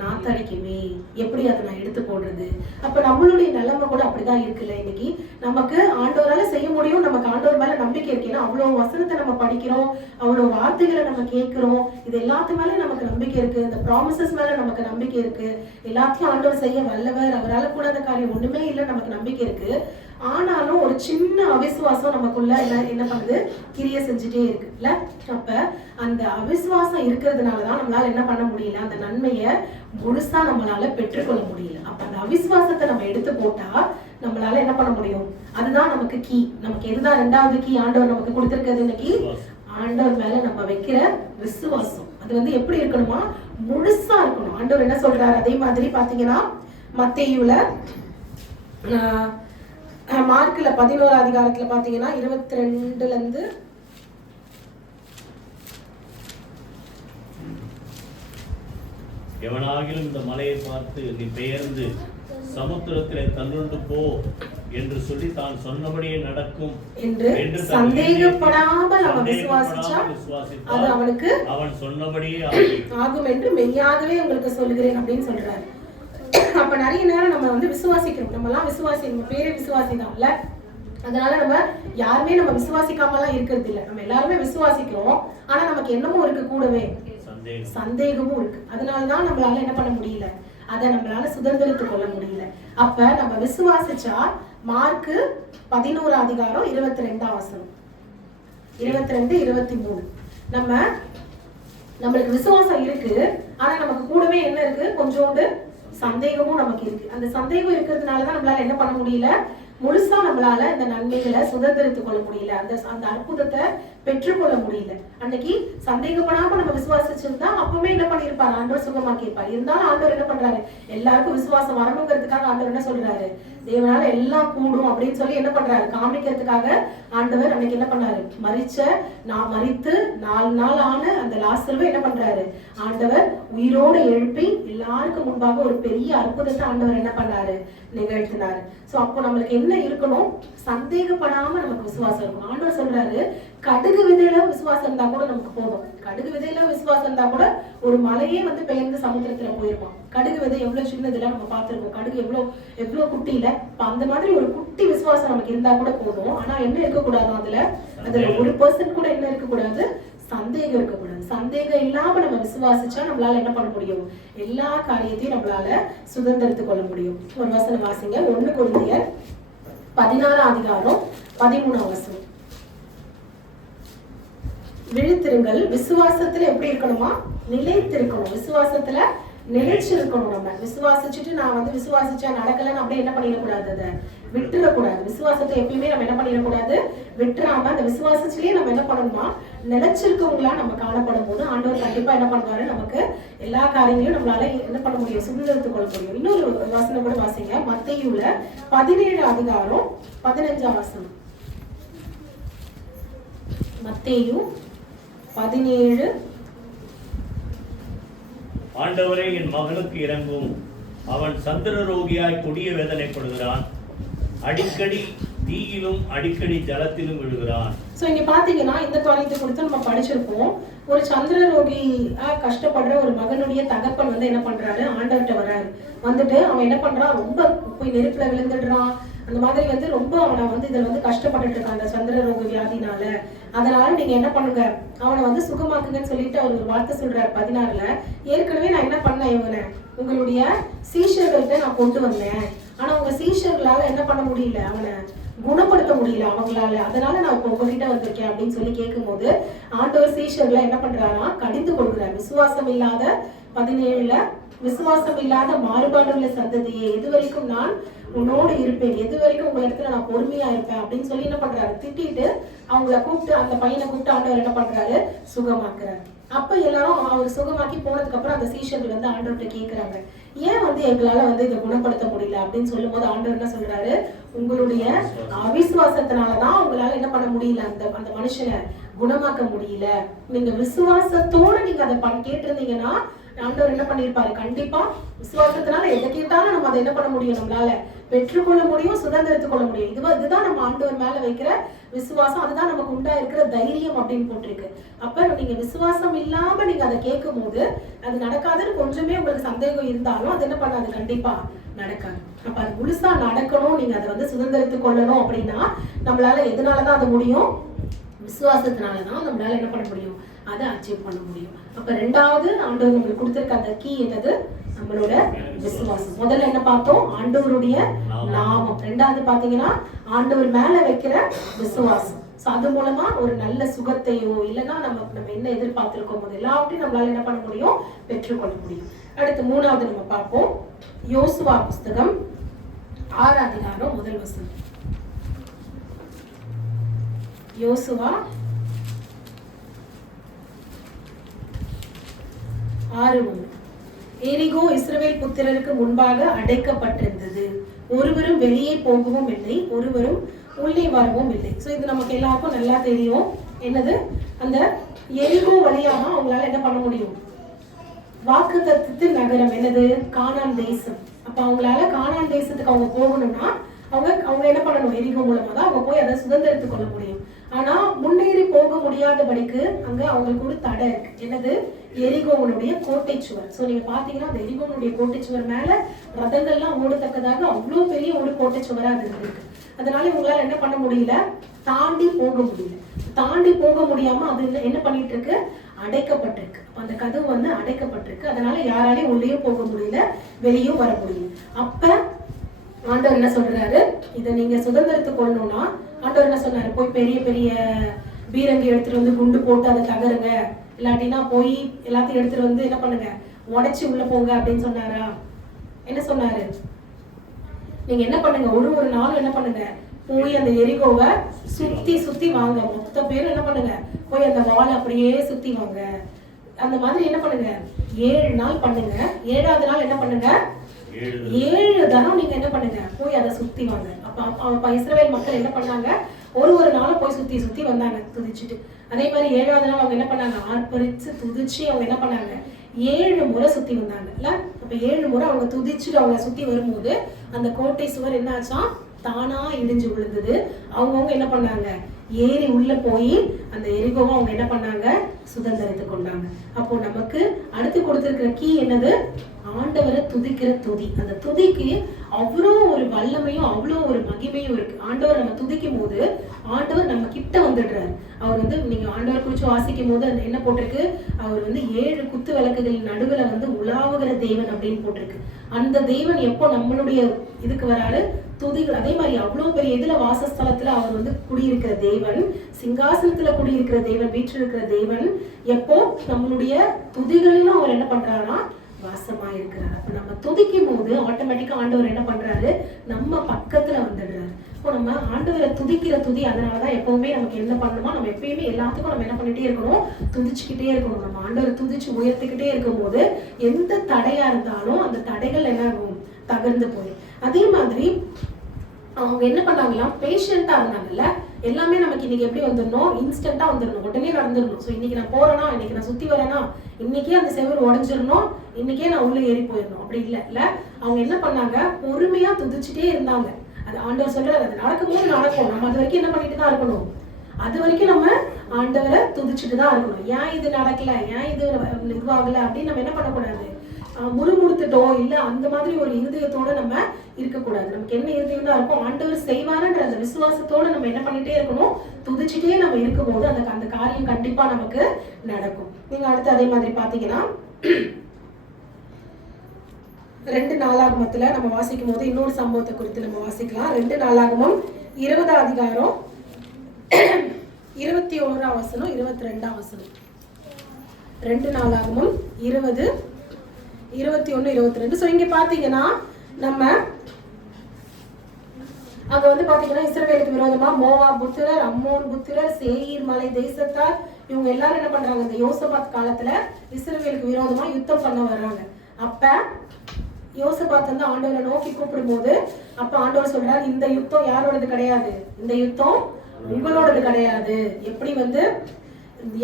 நாத்தடிக்குமே, எப்படி அதை நான் எடுத்து போடுறது. அப்ப நம்மளுடைய நிலைமை கூட அப்படிதான் இருக்குல்ல. இன்னைக்கு நமக்கு ஆண்டவரால செய்ய முடியும், நமக்கு ஆண்டவர் மேல நம்பிக்கை இருக்குன்னா அவ்வளவு வசனத்தை நம்ம படிக்கிறோம், அவ்வளவு வார்த்தைகளை நம்ம கேட்கிறோம், இது எல்லாத்து மேல நமக்கு நம்பிக்கை இருக்கு, இந்த ப்ராமிசஸ் மேல நமக்கு நம்பிக்கை இருக்கு, எல்லாத்தையும் ஆண்டவர் செய்ய வல்லவர், அவரால் கூடாத காரியம் ஒண்ணுமே இல்லை, நமக்கு நம்பிக்கை இருக்கு. ஆனாலும் ஒரு சின்ன அவிசுவாசம் நமக்குள்ள என்ன பண்ணுது, கிரிய செஞ்சுட்டே இருக்கு இல்ல. அப்ப அந்த அவிசுவாசம் இருக்கிறதுனாலதான் நம்மளால என்ன பண்ண முடியல, அந்த நன்மையை முழுசா நம்மளால பெற்றுக்கொள்ள முடியல. அப்ப அந்த அவிசுவாசத்தை நம்ம எடுத்து போட்டா நம்மளால என்ன பண்ண முடியும், அதுதான் நமக்கு கீ. நமக்கு எதுதான் 2வது கீ ஆண்டவர் நமக்கு கொடுத்திருக்கிறது இன்னைக்கு, ஆண்டவர் மேல நம்ம வைக்கிற விசுவாசம். அது வந்து எப்படி இருக்கணுமா, முழுசா இருக்கணும். ஆண்டவர் என்ன சொல்றாரு, அதே மாதிரி பாத்தீங்கன்னா மத்தேயுல மார்க்ல 11 அதிகாரத்துல பாத்தீங்கன்னா 22ல இருந்து எவனாகிலும் இந்த மலையை பார்த்து நீ பெயர்ந்து சமுத்திரத்திலே தள்ளுண்டு போ என்று சொல்லி தான் சொன்னபடியே நடக்கும் என்று சந்தேகப்படாமல் அவன் விசுவாசித்தால் அது அவனுக்கு அவன் சொன்னபடியே ஆகும் என்று மெய்யாகவே உங்களுக்கு சொல்கிறேன் அப்படின்னு சொல்றாரு. அப்ப நிறைய நேரம் நம்ம வந்து விசுவாசிக்கிறோம், நம்ம எல்லாம் விசுவாசி, நம்ம பேரே விசுவாசி தான் இல்ல. அதனால நம்ம யாருமே நம்ம விசுவாசிக்காம எல்லாம் இருக்கிறது இல்ல, நம்ம எல்லாருமே விசுவாசிக்கிறோம். ஆனா நமக்கு என்னமும் இருக்கு, கூடவே சந்தேகமும் இருக்கு. அதனாலதான் நம்மளால என்ன பண்ண முடியல, அதை நம்மளால சுதந்திரத்துக் கொள்ள முடியல. அப்ப நம்ம விசுவாசிச்சா மார்க் 11 அதிகாரம் 22 வசனம் 22, 23 நம்மளுக்கு விசுவாசம் இருக்கு. ஆனா நமக்கு கூடவே என்ன இருக்கு, கொஞ்சோண்டு சந்தேகமும் நமக்கு இருக்கு. அந்த சந்தேகம் இருக்கிறதுனாலதான் நம்மளால என்ன பண்ண முடியல, முழுசா நம்மளால இந்த நன்மைகளை சுதந்திரத்துக் கொள்ள முடியல, அந்த அற்புதத்தை பெற்றுக்கொள்ள முடியல. அன்னைக்கு சந்தேகப்படாம நம்ம விசுவாசிச்சிருந்தா அப்பவுமே என்ன பண்ணிருப்பாரு, ஆண்டவர் சுகமாக்கி இருப்பாரு. இருந்தாலும் ஆண்டவர் என்ன பண்றாரு, எல்லாருக்கும் விசுவாசம் வரணுங்கிறதுக்காக ஆண்டவர் என்ன சொல்றாரு, தேவனால எல்லாம் கூடும் அப்படின்னு சொல்லி என்ன பண்றாரு, காமிக்கிறதுக்காக ஆண்டவர் அன்னைக்கு என்ன பண்ணாரு, நான் மரித்து 4 நாள் ஆன அந்த லாசருவை என்ன பண்றாரு, ஆண்டவர் உயிரோடு எழுப்பி எல்லாருக்கும் முன்பாக ஒரு பெரிய அற்புதத்தை ஆண்டவர் என்ன பண்ணாரு, நிகழ்த்தினாரு. சோ அப்போ நம்மளுக்கு என்ன இருக்கணும், சந்தேகப்படாம நமக்கு விசுவாசம் இருக்கும். ஆண்டவர் சொல்றாரு, கடுகு விதையில விசுவாசம் இருந்தா கூட நமக்கு போதும். கடுகு விதையில விசுவாசம் இருந்தா கூட ஒரு மலையே வந்து பெயர்ந்து சமுத்திரத்துல போயிருப்பான். கடுகு விதை எவ்வளவு சின்னதுல நம்ம பார்த்திருக்கோம், கடுகு எவ்வளவு குட்டியில. அந்த மாதிரி ஒரு குட்டி விசுவாசம் நமக்கு இருந்தா கூட போதும். ஆனா என்ன இருக்கக்கூடாது, அதுல 1% கூட என்ன இருக்கக்கூடாது, சந்தேகம் இருக்கக்கூடாது. சந்தேகம் இல்லாம நம்ம விசுவாசிச்சா நம்மளால என்ன பண்ண முடியும், எல்லா காரியத்தையும் நம்மளால சுதந்திரத்துக் கொள்ள முடியும். ஒரு வசனம் வாசிங்க, 1 கொரிந்தியர் 16 அதிகாரம் 13 வசனம். விழித்திருங்கள். விசுவாசத்துல எப்படி இருக்கணுமா? நிலைத்திருக்கணும். விசுவாசத்துல நிலைச்சிருக்கணும். நம்ம விசுவாசிச்சுட்டு நான் வந்து விசுவாசிச்சா நடக்கலன்னு அப்படியே என்ன பண்ணிடக்கூடாது, அதை விட்டுறக்கூடாது. விசுவாசத்தை எப்பயுமே நம்ம என்ன பண்ணிடக்கூடாது, விட்டுறாம அந்த விசுவாசத்திலேயே நம்ம என்ன பண்ணணுமா, நிலைச்சிருக்கவங்களா நம்ம காணப்படும் போது ஆண்டவர் கண்டிப்பா என்ன பண்ணுவாரு, நமக்கு எல்லா காரியங்களையும் நம்மளால என்ன பண்ண முடியும், சுதந்திரத்துக் கொள்ள முடியும். இன்னொரு வசனம் கூட வாசிங்க, மத்தேயுல 17 அதிகாரம் 15 வசனம். மத்தேயு 17. ஆண்டவரே, என் மகனுக்கு இறங்கும், அவன் சந்திரரோகியாய் கொடிய வேதனைப்படுகிறான், அடிக்கடி தீயிலும் அடிக்கடி ஜலத்திலும் விழுகிறான். சோ இங்க பாத்தீங்கன்னா இந்த காரியத்தை குறித்து நம்ம படிச்சிருப்போம். ஒரு சந்திரரோகியா கஷ்டப்படுற ஒரு மகனுடைய தகப்பன் வந்து என்ன பண்றாரு, ஆண்டவர்கிட்ட வர்றாரு. வந்துட்டு அவன் என்ன பண்றான், ரொம்ப போய் நெருப்புல விழுந்துடுறான். அந்த மாதிரி வந்து ரொம்ப அவனை வந்து இதுல வந்து கஷ்டப்பட்டுட்டு இருக்கான் அந்த சந்திரரோக வியாதினால. அதனால நீங்க என்ன பண்ணுங்க, அவனை வந்து சுகமாக்குங்கன்னு சொல்லிட்டு அவர் ஒரு வார்த்தை சொல்றாரு 16ல. ஏற்கனவே நான் என்ன பண்ணேன், இவனை உங்களுடைய சீஷர்கள்ட்ட நான் கொண்டு வந்தேன். ஆனா உங்க சீஷர்களால என்ன பண்ண முடியல, அவனை குணப்படுத்த முடியல அவங்களால. அதனால நான் இப்ப உங்ககிட்ட வந்திருக்கேன் அப்படின்னு சொல்லி கேட்கும் போது ஆண்டவர் சீஷர்களை என்ன பண்றாரா, கடிந்து கொடுக்குறாரு. விசுவாசம் இல்லாத 17ல, விசுவாசம் இல்லாத மாறுபாடுள்ள சந்ததியை எதுவரைக்கும் நான் உன்னோடு இருப்பேன், எது வரைக்கும் உங்க இடத்துல நான் பொறுமையா இருப்பேன் அப்படின்னு சொல்லி என்ன பண்றாரு, திட்டிட்டு அவங்கள கூப்பிட்டு அந்த பையனை கூப்பிட்டு ஆண்டவர் என்ன பண்றாரு, சுகமாக்குறாரு. அப்ப எல்லாரும் அவர் சுகமாக்கி போனதுக்கு அப்புறம் அந்த சீஷர்கள் வந்து ஆண்டவர்கிட்ட கேட்கிறாங்க, ஏன் வந்து எங்களால வந்து இதை குணப்படுத்த முடியல அப்படின்னு சொல்லும் போது ஆண்டவர் என்ன சொல்றாரு, உங்களுடைய அவிசுவாசத்தினாலதான் உங்களால என்ன பண்ண முடியல, அந்த மனுஷனை குணமாக்க முடியல. நீங்க விசுவாசத்தோட நீங்க அதை கேட்டிருந்தீங்கன்னா ஆண்டவர் என்ன பண்ணிருப்பாரு, கண்டிப்பா விசுவாசத்தினால எதை கேட்டாலும் நம்ம அதை என்ன பண்ண முடியும், நம்மளால பெற்றுக்கொள்ள முடியும், சுதந்திரத்துக் கொள்ள முடியும். இதுதான் நம்ம ஆண்டவர் மேல வைக்கிற விசுவாசம், அதுதான் நமக்கு உண்டா இருக்கிற தைரியம் அப்படின்னு போட்டிருக்கு. அப்ப நீங்க விசுவாசம் இல்லாம நீங்க அதை கேட்கும் போது அது நடக்காதுன்னு கொஞ்சமே உங்களுக்கு சந்தேகம் இருந்தாலும் அது என்ன பண்ணாது, கண்டிப்பா நடக்காது. அப்ப அது முழுசா நடக்கணும், நீங்க அதை வந்து சுதந்திரத்துக் கொள்ளணும் அப்படின்னா நம்மளால எதனாலதான் அது முடியும், விசுவாசத்தினாலதான் நம்மளால என்ன பண்ண முடியும், அதை அச்சீவ் பண்ண முடியும். அப்ப ரெண்டாவது ஆண்டவர் நம்மளுக்கு கொடுத்திருக்க அந்த கீ என்னது, நம்மளோட விசுவாசம். முதல்ல என்ன பார்த்தோம், ஆண்டவருடைய நாமம். ரெண்டாவது பாத்தீங்கன்னா ஆண்டவர் மேல வைக்கிற விசுவாசம். அது மூலமா ஒரு நல்ல சுகத்தையோ இல்லைன்னா நம்ம என்ன எதிர்பார்த்திருக்கோம் போது எல்லாவற்றையும் நம்மளால என்ன பண்ண முடியும், பெற்றுக்கொள்ள முடியும். அடுத்து மூணாவது நம்ம பார்ப்போம், யோசுவா புஸ்தகம் 6 அதிகாரம் 1 வசனம். யோசுவா 6:1. எரிகோ இஸ்ரவேல் புத்திரருக்கு முன்பாக அடைக்கப்பட்டிருந்தது, ஒருவரும் வெளியே போகவும் இல்லை, ஒருவரும் உள்ளே வரவும் இல்லை. சோ இது நமக்கு எல்லாருக்கும் நல்லா தெரியும். என்னது, அந்த எரிகோ வழியாக அவங்களால என்ன பண்ண முடியும், வாக்குத்தத்தத்தின் நகரம் என்னது, கானான் தேசம். அப்ப அவங்களால கானான் தேசத்துக்கு அவங்க போகணும்னா அவங்க என்ன பண்ணணும், எரிகோ மூலமா தான் அவங்க போய் அதை சுதந்திரத்துக் கொள்ள முடியும். ஆனா முன்னேறி போக முடியாதபடிக்கு அங்க அவங்களுக்கு ஒரு தடை இருக்கு. என்னது, எரிகோவனுடைய கோட்டை சுவர். சோ நீங்க பாத்தீங்கன்னா அந்த எரிகோவனுடைய கோட்டை சுவர் மேல ரதங்கள்லாம் ஓடத்தக்கதாக அவ்வளவு பெரிய ஒரு கோட்டை சுவரா அது இருக்கு. அதனால இவங்களால என்ன பண்ண முடியல, தாண்டி போக முடியல. தாண்டி போக முடியாம அது என்ன பண்ணிட்டு இருக்கு, அடைக்கப்பட்டிருக்கு. அந்த கதவு வந்து அடைக்கப்பட்டிருக்கு. அதனால யாராலையும் உள்ளேயும் போக முடியல, வெளியும் வர முடியல. அப்ப ஆண்டவர் என்ன சொல்றாரு, இதை நீங்க சுதந்திரத்துக் கொள்ளணும்னா ஆண்டவர் என்ன சொன்னாரு, போய் பெரிய பெரிய பீரங்கி எடுத்துட்டு வந்து குண்டு போட்டு அதை தகருங்க, இல்லாட்டினா போய் எல்லாத்தையும் எடுத்துட்டு வந்து என்ன பண்ணுங்க, உடைச்சு உள்ள போங்க அப்படின்னு சொன்னாரா? என்ன சொன்னாரு, நீங்க என்ன பண்ணுங்க, ஒரு நாளும் என்ன பண்ணுங்க, போய் அந்த எரிகோவை சுத்தி வாங்க. மொத்த பேரும் என்ன பண்ணுங்க, போய் அந்த வால் அப்படியே சுத்தி வாங்க. அந்த மாதிரி என்ன பண்ணுங்க, 7 நாள் பண்ணுங்க. 7வது நாள் என்ன பண்ணுங்க, 7 தரம் நீங்க என்ன பண்ணுங்க, போய் அதை சுத்தி வாங்க. அப்ப இஸ்ரவேல் மக்கள் என்ன பண்ணாங்க, ஒரு நாளும் போய் சுத்தி வந்தாங்க துதிச்சுட்டு. அதே மாதிரி 7வது நாள் அவங்க என்ன பண்ணாங்க, ஆர்ப்பரிச்சு துதிச்சு அவங்க என்ன பண்ணாங்க, 7 முறை சுத்தி வந்தாங்க. இல்ல, அப்ப 7 முறை அவங்க துதிச்சுட்டு அவங்க சுத்தி வரும்போது அந்த கோட்டை சுவர் என்ன ஆச்சா, தானா இடிஞ்சு விழுந்தது. அவங்கவுங்க என்ன பண்ணாங்க, ஏறி உள்ள போய் அந்த எரிகோவை அவங்க என்ன பண்ணாங்க, சுதந்திரத்துக் கொண்டாங்க. அப்போ நமக்கு அடுத்து கொடுத்திருக்கிற கீ என்னது, ஆண்டவரை துதிக்கிற துதி. அந்த துதிக்கு அவ்வளோ ஒரு வல்லமையும் அவ்வளோ ஒரு மகிமையும் இருக்கு. ஆண்டவர் நம்ம துதிக்கும் போது ஆண்டவர் நம்ம கிட்ட வந்துடுறாரு. அவர் வந்து நீங்க ஆண்டவர் குறிச்சு வாசிக்கும் போது என்ன போட்டிருக்கு, அவர் வந்து 7 குத்து விளக்குகளின் நடுவுல வந்து உலாவுகிற தேவன் அப்படின்னு போட்டிருக்கு. அந்த தேவன் எப்போ நம்மளுடைய இதுக்கு வராரு, துதிகள். அதே மாதிரி அவ்வளவு பெரிய இதுல வாசஸ்தலத்துல அவர் வந்து குடியிருக்கிற தேவன், சிங்காசனத்துல குடியிருக்கிற தேவன், வீற்றிருக்கிற தேவன் எப்போ நம்மளுடைய துதிகளிலும் அவர் என்ன பண்றாரா, வாசமா இருக்கிறார். அப்ப நம்ம துதிக்கும் போது ஆட்டோமேட்டிக்கா ஆண்டவர் என்ன பண்றாரு, நம்ம பக்கத்துல வந்துடுறாரு. இப்போ நம்ம ஆண்டவரை துதிக்கிற துதி, அதனாலதான் எப்பவுமே நமக்கு என்ன பண்ணணுமா, நம்ம எப்பயுமே எல்லாத்துக்கும் நம்ம என்ன பண்ணிட்டே இருக்கணும், துதிச்சுக்கிட்டே இருக்கணும். நம்ம ஆண்டவரை துதிச்சு உயர்த்திக்கிட்டே இருக்கும் போது எந்த தடையா இருந்தாலும் அந்த தடைகள் என்ன ஆகும், தகர்ந்து போய். அதே மாதிரி அவங்க என்ன பண்ணாங்களாம், பேஷண்டா இருந்தாங்கல்ல. எல்லாமே நமக்கு இன்னைக்கு எப்படி வந்துடணும், இன்ஸ்டன்டா வந்துடணும், உடனே நடந்துடணும். ஸோ இன்னைக்கு நான் போறேன்னா, இன்னைக்கு நான் சுத்தி வரேன்னா, இன்னைக்கே அந்த செவர் உடஞ்சிடணும், இன்னைக்கே நான் உள்ள ஏறி போயிடணும், அப்படி இல்ல. அவங்க என்ன பண்ணாங்க, பொறுமையா துதிச்சுட்டே இருந்தாங்க. அது ஆண்டவர் சொல்றாரு, அது நடக்கும்போது நடக்கும், நம்ம அது வரைக்கும் என்ன பண்ணிட்டு தான் இருக்கணும், அது வரைக்கும் நம்ம ஆண்டவரை துதிச்சுட்டு தான் இருக்கணும். ஏன் இது நடக்கல, ஏன் இது இதுவாகல அப்படின்னு நம்ம என்ன பண்ணக்கூடாது, முறுமுறுத்துட்டோம் இல்ல அந்த மாதிரி ஒரு இருதயத்தோட நம்ம இருக்கக்கூடாது. நமக்கு என்ன இருதயம் தான் இருக்கும், ஆண்டவர் செய்வாருன்ற அந்த விசுவாசத்தோட நம்ம என்ன பண்ணிட்டே இருக்கணும், துதிச்சுட்டே நம்ம இருக்கும்போது அந்த காரியம் கண்டிப்பா நமக்கு நடக்கும். நீங்க அடுத்து அதே மாதிரி பாத்தீங்கன்னா 2 நாளாகமத்துல நம்ம வாசிக்கும் போது இன்னொரு சம்பவத்தை குறித்து நம்ம வாசிக்கலாம். 2 நாளாகமம் 20 அதிகாரம் 21 வசனம் 22 வசனம். 2 நாளாகமம் 20 21 22. ஸோ இங்க பாத்தீங்கன்னா நம்ம அங்க வந்து பாத்தீங்கன்னா இஸ்ரவேலுக்கு விரோதமா மோவாப் புத்திரர், அம்மோன் புத்திரர், சேயீர் மலை தேசத்தார், இவங்க எல்லாரும் என்ன பண்றாங்க, இந்த யோசபாத் காலத்துல இஸ்ரவேலுக்கு விரோதமா யுத்தம் பண்ண வர்றாங்க. அப்ப யோசபாத் வந்து ஆண்டவரை நோக்கி கூப்பிடும் போது அப்ப ஆண்டவர் சொல்றாரு, இந்த யுத்தம் யாரோடது கிடையாது, இந்த யுத்தம் உங்களோடது கிடையாது. எப்படி வந்து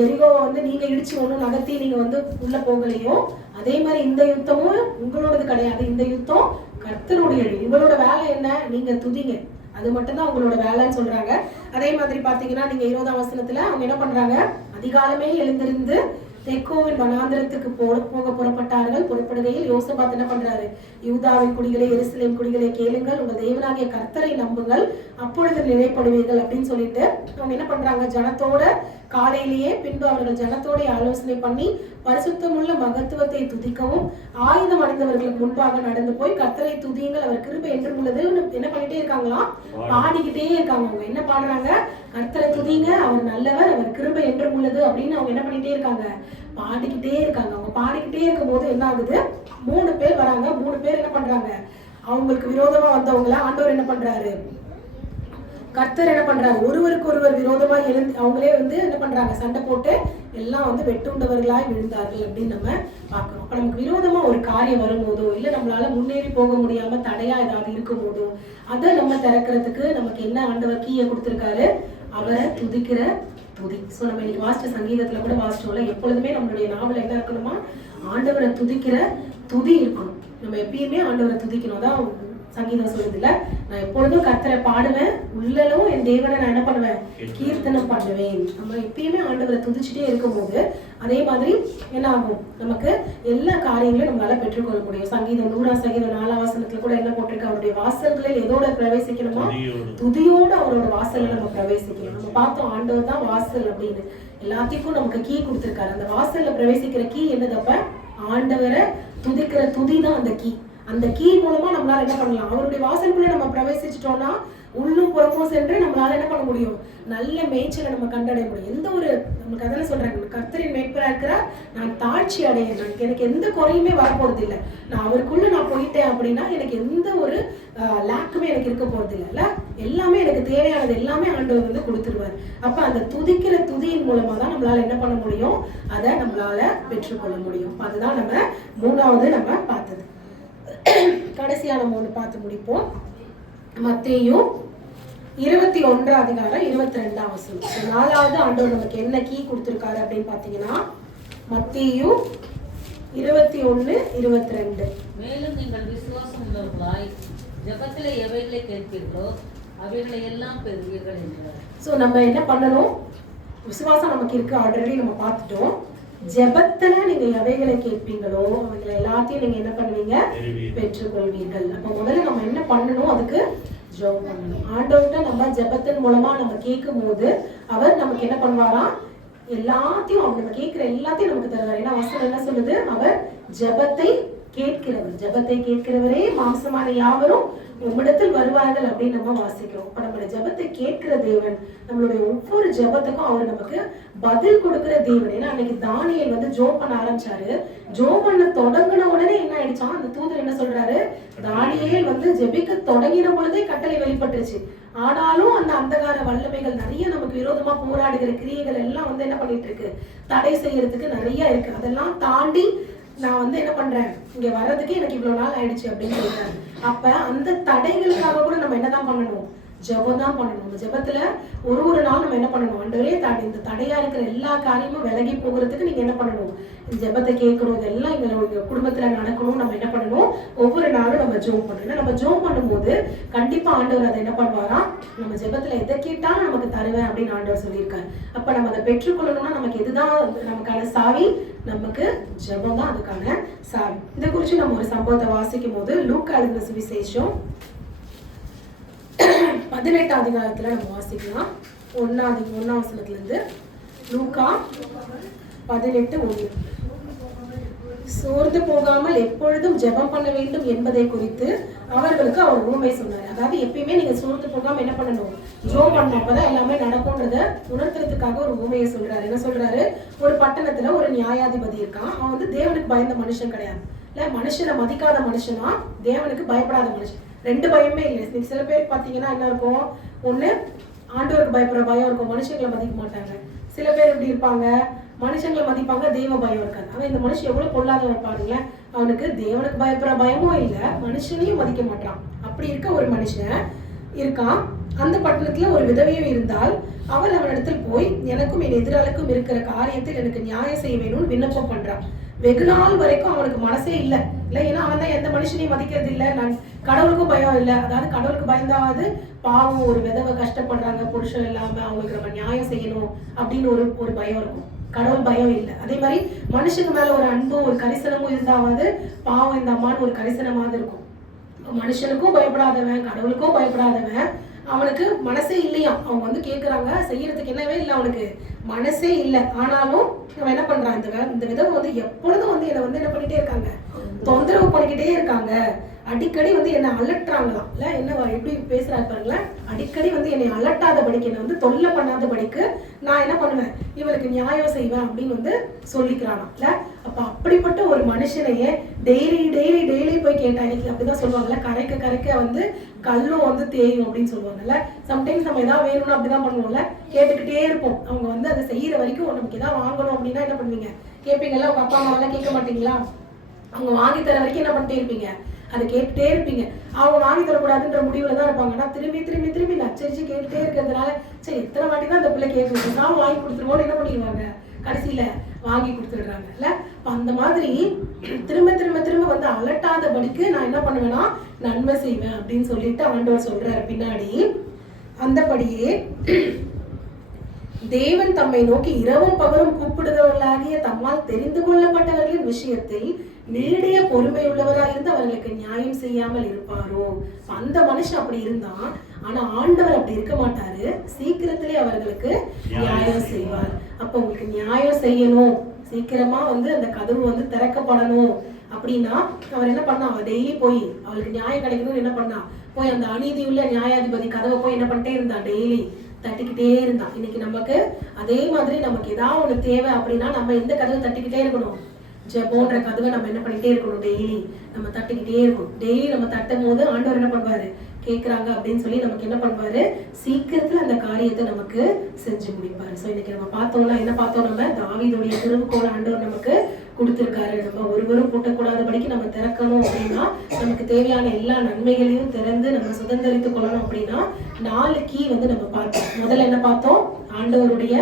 எரிகோவை வந்து நீங்க இடிச்சு ஒண்ணும் நகர்த்தி நீங்க வந்து உள்ள போகலையோ, அதே மாதிரி இந்த யுத்தமும் உங்களோடது கிடையாது, இந்த யுத்தம் கர்த்தருடையது. உங்களோட வேலை என்ன, நீங்க துதிங்க, அது மட்டும்தான் உங்களோட வேலைன்னு சொல்றாங்க. அதே மாதிரி பாத்தீங்கன்னா நீங்க 20ஆம் வசனத்துல அவங்க என்ன பண்றாங்க, அதிகாலமே எழுந்திருந்து தெக்கோவின் வனாந்திரத்துக்கு போக புறப்பட்டார்கள். புறப்படுகையில் யோசபாத் என்ன பண்றாரு, யூதாவின் குடிகளை, எருசலேம் குடிகளை கேளுங்கள், உங்கள் தேவனாகிய கர்த்தரை நம்புங்கள், அப்பொழுது நிலைப்படுவீர்கள் அப்படின்னு சொல்லிட்டு அவங்க என்ன பண்றாங்க, ஜனத்தோட காலையிலேயே பின்பு அவர்கள் ஜனத்தோட ஆலோசனை பண்ணி பரிசுத்தமுள்ள மகத்துவத்தை துதிக்கவும் ஆயுதம் அடைந்தவர்களுக்கு முன்பாக நடந்து போய் கர்த்தரை துதியுங்கள், அவர் கிருபை என்றும் உள்ளது என்ன பண்ணிட்டே இருக்காங்களாம், பாடிக்கிட்டே இருக்காங்க. அவங்க என்ன பாடுறாங்க, கர்த்தரை துதிங்க, அவர் நல்லவர், அவர் கிருபை என்றும் உள்ளது அப்படின்னு அவங்க என்ன பண்ணிட்டே இருக்காங்க, பாடிக்கிட்டே இருக்காங்க. அவங்க பாடிக்கிட்டே இருக்கும் போது என்ன ஆகுது, 3 பேர் வராங்க. 3 பேர் என்ன பண்றாங்க, அவங்களுக்கு விரோதமா வந்தவங்கள ஆண்டவர் என்ன பண்றாரு, கர்த்தர் என்ன பண்றாரு, ஒருவருக்கு ஒருவர் விரோதமா எழுந்து அவங்களே வந்து என்ன பண்றாங்க, சண்டை போட்டு எல்லாம் வந்து வெட்டுண்டவர்களாய் விழுந்தார்கள் அப்படின்னு நம்ம பார்க்கிறோம். அப்ப நமக்கு விரோதமா ஒரு காரியம் வரும்போதோ இல்ல நம்மளால முன்னேறி போக முடியாம தடையா ஏதாவது இருக்கும் போதோ அதை நம்ம திறக்கிறதுக்கு நமக்கு என்ன ஆண்டவர் கீயை கொடுத்திருக்காரு, அவரை துதிக்கிற துதி. ஸோ நம்ம இன்னைக்கு வாசிச்ச சங்கீதத்துல கூட வாசிச்சோம்ல, எப்பொழுதுமே நம்மளுடைய நாவல் என்ன இருக்கணுமா, ஆண்டவரை துதிக்கிற துதி இருக்கணும். நம்ம எப்பயுமே ஆண்டவரை துதிக்கணும். அதான் சங்கீதம் சொல்லுது இல்ல, நான் எப்பொழுதும் கர்த்தரை பாடுவேன், உள்ளலும் என் தேவனை நான் என்ன பண்ணுவேன், கீர்த்தனம் பண்ணுவேன். நம்ம எப்பயுமே ஆண்டவரை துதிச்சுட்டே இருக்கும் போது அதே மாதிரி என்ன ஆகும், நமக்கு எல்லா காரியங்களையும் நம்மளால பெற்றுக்கொள்ள முடியும். சங்கீதம் 100ஆம் சங்கீதம் 4ஆம் வசனத்துல கூட என்ன போட்டிருக்கு, அவருடைய வாசல்களில் எதோட பிரவேசிக்கணுமா, துதியோட அவரோட வாசல்ல நம்ம பிரவேசிக்கணும். நம்ம பார்த்தோம் ஆண்டவர் தான் வாசல் அப்படின்னு, எல்லாத்துக்கும் நமக்கு கீ கொடுத்திருக்காரு. அந்த வாசல்ல பிரவேசிக்கிற கீ என்னதப்ப, ஆண்டவரை துதிக்கிற துதி தான் அந்த கீ. அந்த கீ மூலமா நம்மளால என்ன பண்ணலாம், அவருடைய வாசலுக்குள்ள நம்ம பிரவேசிச்சிட்டோம்னா உள்ளும் புறமும் சென்று நம்மளால என்ன பண்ண முடியும், நல்ல மேய்ச்சலை நம்ம கண்டடைய முடியும். எந்த ஒரு நமக்கு அதெல்லாம் சொல்றாங்க, கர்த்தரின் மேய்ப்பரா இருக்கிறார், நான் தாழ்ச்சி அடையேன், எனக்கு எந்த குறையுமே வரப்போறது இல்லை, நான் அவருக்குள்ள நான் போயிட்டேன் அப்படின்னா எனக்கு எந்த ஒரு லேக்குமே எனக்கு இருக்க போறது இல்லைல்ல, எல்லாமே எனக்கு தேவையானது எல்லாமே ஆண்டவர் வந்து கொடுத்துருவார். அப்ப அந்த துதிக்கிற துதியின் மூலமா தான் நம்மளால என்ன பண்ண முடியும், அதை நம்மளால பெற்றுக்கொள்ள முடியும். அதுதான் நம்ம 3வது நம்ம பார்த்தது. கடைசியான 3 பார்த்து முடிப்போம். மத்தேயு 21 அதிகாரம் 22 வசனம். 4வது ஆண்டவர் நமக்கு என்ன கீ கொடுத்திருக்காரு அப்படின்னு பாத்தீங்கன்னா, மத்தேயு 21 22. மேலும் நீங்கள் விசுவாசம் உள்ளவர்களாய் ஜெபத்திலே எவைகளை கேட்பீர்களோ அவைகளை எல்லாம் பெறுவீர்கள் என்றார். சோ நம்ம என்ன பண்ணணும், விசுவாசம் நமக்கு இருக்கு, ஆல்ரெடி நம்ம பார்த்துட்டோம். ஜெபத்துல நீங்க எவைகளை கேட்பீங்களோ அவைகளை எல்லாத்தையும் நீங்க என்ன பண்ணுவீங்க, பெற்றுக்கொள்வீர்கள். அப்ப முதல்ல நம்ம என்ன பண்ணணும், அதுக்கு ஜெபம் பண்ணணும். ஆண்டவர்கிட்ட நம்ம ஜெபத்தின் மூலமா நம்ம கேட்கும் போது அவர் நமக்கு என்ன பண்ணுவாராம், எல்லாத்தையும் நம்ம கேட்கிற எல்லாத்தையும் நமக்கு தருவார். ஏன்னா வசனம் என்ன சொல்லுது, அவர் ஜெபத்தை கேட்கிறவர், ஜெபத்தை கேட்கிறவரே மாம்சமான யாவரும் உம்மிடத்தில் வருவார்கள் அப்படின்னு நம்ம வாசிக்கிறோம். இப்ப நம்மளுடைய ஜெபத்தை கேட்கிற தேவன், நம்மளுடைய ஒவ்வொரு ஜெபத்துக்கும் அவர் நமக்கு பதில் கொடுக்கிற தேவன். ஏன்னா அன்னைக்கு தானியேல் வந்து ஜோம் பண்ண ஆரம்பிச்சாரு. ஜோம் பண்ண தொடங்கின உடனே என்ன ஆயிடுச்சான், அந்த தூதர் என்ன சொல்றாரு, தானியேல் வந்து ஜெபிக்க தொடங்கின பொழுதே கட்டளை வெளிப்பட்டுருச்சு. ஆனாலும் அந்த அந்தகார வல்லமைகள் நிறைய நமக்கு விரோதமா போராடுகிற கிரியைகள் எல்லாம் வந்து என்ன பண்ணிட்டு இருக்கு, தடை செய்யறதுக்கு நிறைய இருக்கு. அதெல்லாம் தாண்டி நான் வந்து என்ன பண்றேன், இங்க வர்றதுக்கு எனக்கு இவ்வளவு நாள் ஆயிடுச்சு அப்படின்னு சொல்றேன். அப்ப அந்த தடைகளுக்காக கூட நம்ம என்னதான் பண்ணணும், ஜெபம் தான் பண்ணணும். அந்த ஜெபத்துல ஒரு நாள் நம்ம என்ன பண்ணணும், ஆண்டவரே இந்த தடையா இருக்கிற எல்லா காரியமும் விலகி போகிறதுக்கு நீங்க என்ன பண்ணணும், இந்த ஜெபத்தை கேட்கணும், இதெல்லாம் எங்களோட குடும்பத்துல நடக்கணும். நம்ம என்ன பண்ணணும், ஒவ்வொரு நாளும் நம்ம ஜெபம் பண்ணணும். நம்ம ஜெபம் பண்ணும்போது கண்டிப்பா ஆண்டவர் அதை என்ன பண்ணுவாரா, நம்ம ஜெபத்துல எதை கேட்டாலும் நமக்கு தருவேன் அப்படின்னு ஆண்டவர் சொல்லியிருக்காரு. அப்ப நம்ம அதை பெற்றுக்கொள்ளணும்னா நமக்கு எதுதான் நமக்கான சாவி, நமக்கு ஜெபம் தான் அதுக்கான சாவி. இதை குறித்து நம்ம ஒரு சம்பவத்தை வாசிக்கும் போது லூக்கா எழுதின சுவிசேஷம் 18 அதிகாரத்துல நம்ம வாசிக்கலாம். 1 வசனத்துல இருந்து லூக்கா 18:1. சோர்ந்து போகாமல் எப்பொழுதும் ஜெபம் பண்ண வேண்டும் என்பதை குறித்து அவர்களுக்கு அவர் உண்மை சொன்னார். அதாவது எப்பயுமே நீங்க சோர்ந்து போகாம என்ன பண்ணணும், ஜெபம் பண்ணணும், அப்பதான் எல்லாமே நடக்கும்ன்றத உணர்த்துறதுக்காக ஒரு உண்மையை சொல்றாரு. என்ன சொல்றாரு, ஒரு பட்டணத்துல ஒரு நியாயாதிபதி இருக்கான். அவன் வந்து தேவனுக்கு பயந்த மனுஷன் கிடையாது, இல்ல மனுஷனை மதிக்காத மனுஷனா, தேவனுக்கு பயப்படாத மனுஷன். ரெண்டு பயமே இல்லை. சில பேர் பாத்தீங்கன்னா என்ன இருக்கும், ஒண்ணு ஆண்டவருக்கு பயப்படுற பயம் இருக்கும், மனுஷங்களை மதிக்க மாட்டாங்க. சில பேர் எப்படி இருப்பாங்க, மனுஷங்களை மதிப்பாங்க, தெய்வ பயம் இருக்காது. ஆனா இந்த மனுஷன் எவ்வளவு பொல்லாதவன் பாருங்களேன், அவனுக்கு தேவனுக்கு பயப்படுற பயமும் இல்லை, மனுஷனையும் மதிக்க மாட்டான். அப்படி இருக்க ஒரு மனுஷன் இருக்கான். அந்த பட்டணத்துல ஒரு விதவையும் இருந்தால் அவள் அவனிடத்தில் போய் எனக்கும் என் எதிராளுக்கும் இருக்கிற காரியத்தில் எனக்கு நியாயம் செய்ய வேணும்னு விண்ணப்பம் பண்றான். வெகு நாள் வரைக்கும் அவனுக்கு மனசே இல்லை. ஏன்னா அவன் தான் எந்த மனுஷனையும் மதிக்கிறது இல்லை, நான் கடவுளுக்கும் பயம் இல்லை. அதாவது கடவுளுக்கு பயந்தாவது பாவம், ஒரு விதவை கஷ்டப்படுறாங்க புருஷன் இல்லாம, அவங்களுக்கு நம்ம நியாயம் செய்யணும் அப்படின்னு ஒரு பயம் இருக்கும். கடவுள் பயம் இல்லை. அதே மாதிரி மனுஷங்க மேல ஒரு அன்பும் ஒரு கரிசனமும் இருந்தாவது பாவம் இந்த அம்மான்னு ஒரு கரிசனமாவது இருக்கும். மனுஷனுக்கும் பயப்படாதவன், கடவுளுக்கும் பயப்படாதவன், அவனுக்கு மனசே இல்லையா. அவங்க வந்து கேட்குறாங்க, செய்யறதுக்கு என்னவே இல்லை, அவனுக்கு மனசே இல்லை. ஆனாலும் அவன் என்ன பண்றான், இந்த விதவை வந்து எப்பொழுதும் வந்து என்னை வந்து என்ன பண்ணிட்டே இருக்காங்க, தொந்தரவு பண்ணிக்கிட்டே இருக்காங்க. அடிக்கடி வந்து என்னை அலட்டுறாங்களாம். இல்லை என்ன எப்படி பேசுறாரு பாருங்களேன், அடிக்கடி வந்து என்னை அலட்டாத படிக்கு, என்னை வந்து தொல்லை பண்ணாத படிக்கு நான் என்ன பண்ணுவேன், இவருக்கு நியாயம் செய்வேன் அப்படின்னு வந்து சொல்லிக்கிறானா. இல்லை அப்ப அப்படிப்பட்ட ஒரு மனுஷனையே டெய்லி போய் கேட்டா, இன்னைக்கு அப்படிதான் சொல்லுவாங்கல்ல, கரைக்க வந்து கல்லும் வந்து தேயும் அப்படின்னு சொல்லுவாங்கல்ல. சம்டைம்ஸ் நம்ம ஏதாவது வேணும்னு அப்படிதான் பண்ணுவோம்ல, கேட்டுக்கிட்டே இருப்போம். அவங்க வந்து அதை செய்யற வரைக்கும் நமக்கு ஏதாவது வாங்கணும் அப்படின்னா என்ன பண்ணுவீங்க, கேட்பீங்களா? உங்க அப்பா அம்மா எல்லாம் கேட்க மாட்டீங்களா? அவங்க வாங்கி தர வரைக்கும் என்ன பண்ணிட்டே இருப்பீங்க, அதை கேட்டுட்டே இருப்பீங்க. அவங்க வாங்கி தரக்கூடாதுன்ற முடிவுல தான் இருப்பாங்க. ஆனா திரும்பி நச்சரிச்சு கேட்டுட்டே இருக்கிறதுனால சரி எத்தனை வாட்டி தான் அந்த பிள்ளை கேட்கணும், நான் வாங்கி கொடுத்துருவோம் என்ன பண்ணிடுவாங்க, கடைசியில வாங்கி கொடுத்துடுறாங்க. இல்ல அந்த மாதிரி திரும்ப வந்து அலட்டாதபடிக்கு நான் என்ன பண்ணுவேன்னா நன்மை செய்வேன் அப்படின்னு சொல்லிட்டு ஆண்டவர் சொல்றாரு பின்னாடி. அந்தபடியே தேவன் தம்மை நோக்கி இரவும் பகலும் கூப்பிடுகிறவர்களாகிய தம்மால் தெரிந்து கொள்ளப்பட்டவர்களின் விஷயத்தில் நீடிய பொறுமை உள்ளவராக இருந்து அவர்களுக்கு நியாயம் செய்யாமல் இருப்பாரோ. அந்த மனுஷன் அப்படி இருந்தான். ஆனா ஆண்டவர் அப்படி இருக்க மாட்டாரு, சீக்கிரத்திலே அவர்களுக்கு நியாயம் செய்வார். அப்ப உங்களுக்கு நியாயம் செய்யணும், சீக்கிரமா வந்து அந்த கதவு வந்து திறக்கப்படணும் அப்படின்னா அவர் என்ன பண்ணா, அவர் டெய்லி போய் அவளுக்கு நியாயம் கிடைக்கணும்னு என்ன பண்ணா, போய் அந்த அநீதி உள்ள நியாயாதிபதி கதவை போய் என்ன பண்ணிட்டே இருந்தா, டெய்லி தட்டிக்கிட்டே இருந்தான். இன்னைக்கு நமக்கு அதே மாதிரி நமக்கு ஏதாவது ஒண்ணு தேவை அப்படின்னா நம்ம எந்த கதவை தட்டிக்கிட்டே இருக்கணும், ஜெபம்ன்ற கதவை நம்ம என்ன பண்ணிட்டே இருக்கணும், டெய்லி நம்ம தட்டிக்கிட்டே இருக்கணும். டெய்லி நம்ம தட்டும் போது ஆண்டவர் என்ன பண்ணுவாரு, கேட்குறாங்க அப்படின்னு சொல்லி நமக்கு என்ன பண்ணுவாரு, சீக்கிரத்துல அந்த காரியத்தை நமக்கு செஞ்சு முடிப்பாரு. ஸோ இன்னைக்கு நம்ம பார்த்தோம்னா என்ன பார்த்தோம், நம்ம தாவீதுடைய திருவுகோல் ஆண்டவர் நமக்கு கொடுத்துருக்காரு. நம்ம ஒருவரும் பூட்டக்கூடாதபடிக்கு நம்ம திறக்கணும் அப்படின்னா, நமக்கு தேவையான எல்லா நன்மைகளையும் திறந்து நம்ம சுதந்திரித்துக் கொள்ளணும் அப்படின்னா 4 கீ வந்து நம்ம பார்த்தோம். முதல்ல என்ன பார்த்தோம், ஆண்டவருடைய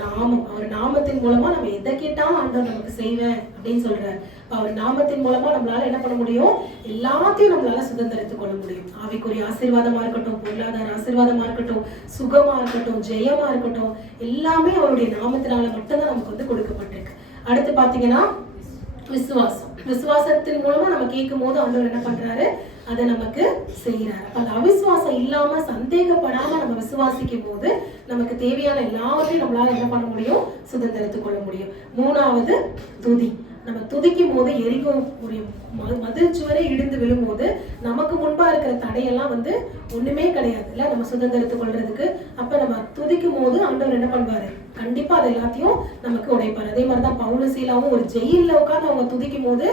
நாமம். அவர் நாமத்தின் மூலமா நம்ம எதை கேட்டாலும் ஆண்டவர் நமக்கு செய்வேன் அப்படின்னு சொல்றாரு. அவர் நாமத்தின் மூலமா நம்மளால என்ன பண்ண முடியும், எல்லாத்தையும் நம்மளால சுதந்திரித்துக் கொள்ள முடியும். ஆவிக்குரிய ஆசீர்வாதமா இருக்கட்டும், பொருளாதார ஆசீர்வாதமா இருக்கட்டும், சுகமா இருக்கட்டும், ஜெயமா இருக்கட்டும், எல்லாமே அவருடைய நாமத்தினால மட்டும்தான் நமக்கு வந்து கொடுக்கப்பட்டிருக்கு. அடுத்து பாத்தீங்கன்னா விசுவாசம். விசுவாசத்தின் மூலமா நம்ம கேட்கும் போது ஆண்டவர் என்ன பண்றாரு, அதை நமக்கு செய்யறாரு. அப்ப அந்த அவிசுவாசம் இல்லாம சந்தேகப்படாம நம்ம விசுவாசிக்கும் போது நமக்கு தேவையான எல்லாவற்றையும் நம்மளால என்ன பண்ண முடியும், சுதந்திரத்துக் கொள்ள முடியும். 3வது துதி. நம்ம துதிக்கும் போது எரிக்கும் ஒரு மதில் சுவரே இடிந்து விழும்போது நமக்கு முன்பா இருக்கிற தடையெல்லாம் வந்து ஒண்ணுமே கிடையாது இல்ல, நம்ம சுதந்திரத்தை கொள்றதுக்கு. அப்ப நம்ம துதிக்கும் போது ஆண்டவர் என்ன பண்ணுவாரு, கண்டிப்பா அது எல்லாத்தையும் நமக்கு உடைப்பாரு. அதே மாதிரிதான் பவுலும் சீலாவும் ஒரு ஜெயில்ல உட்காந்து அவங்க துதிக்கும் போது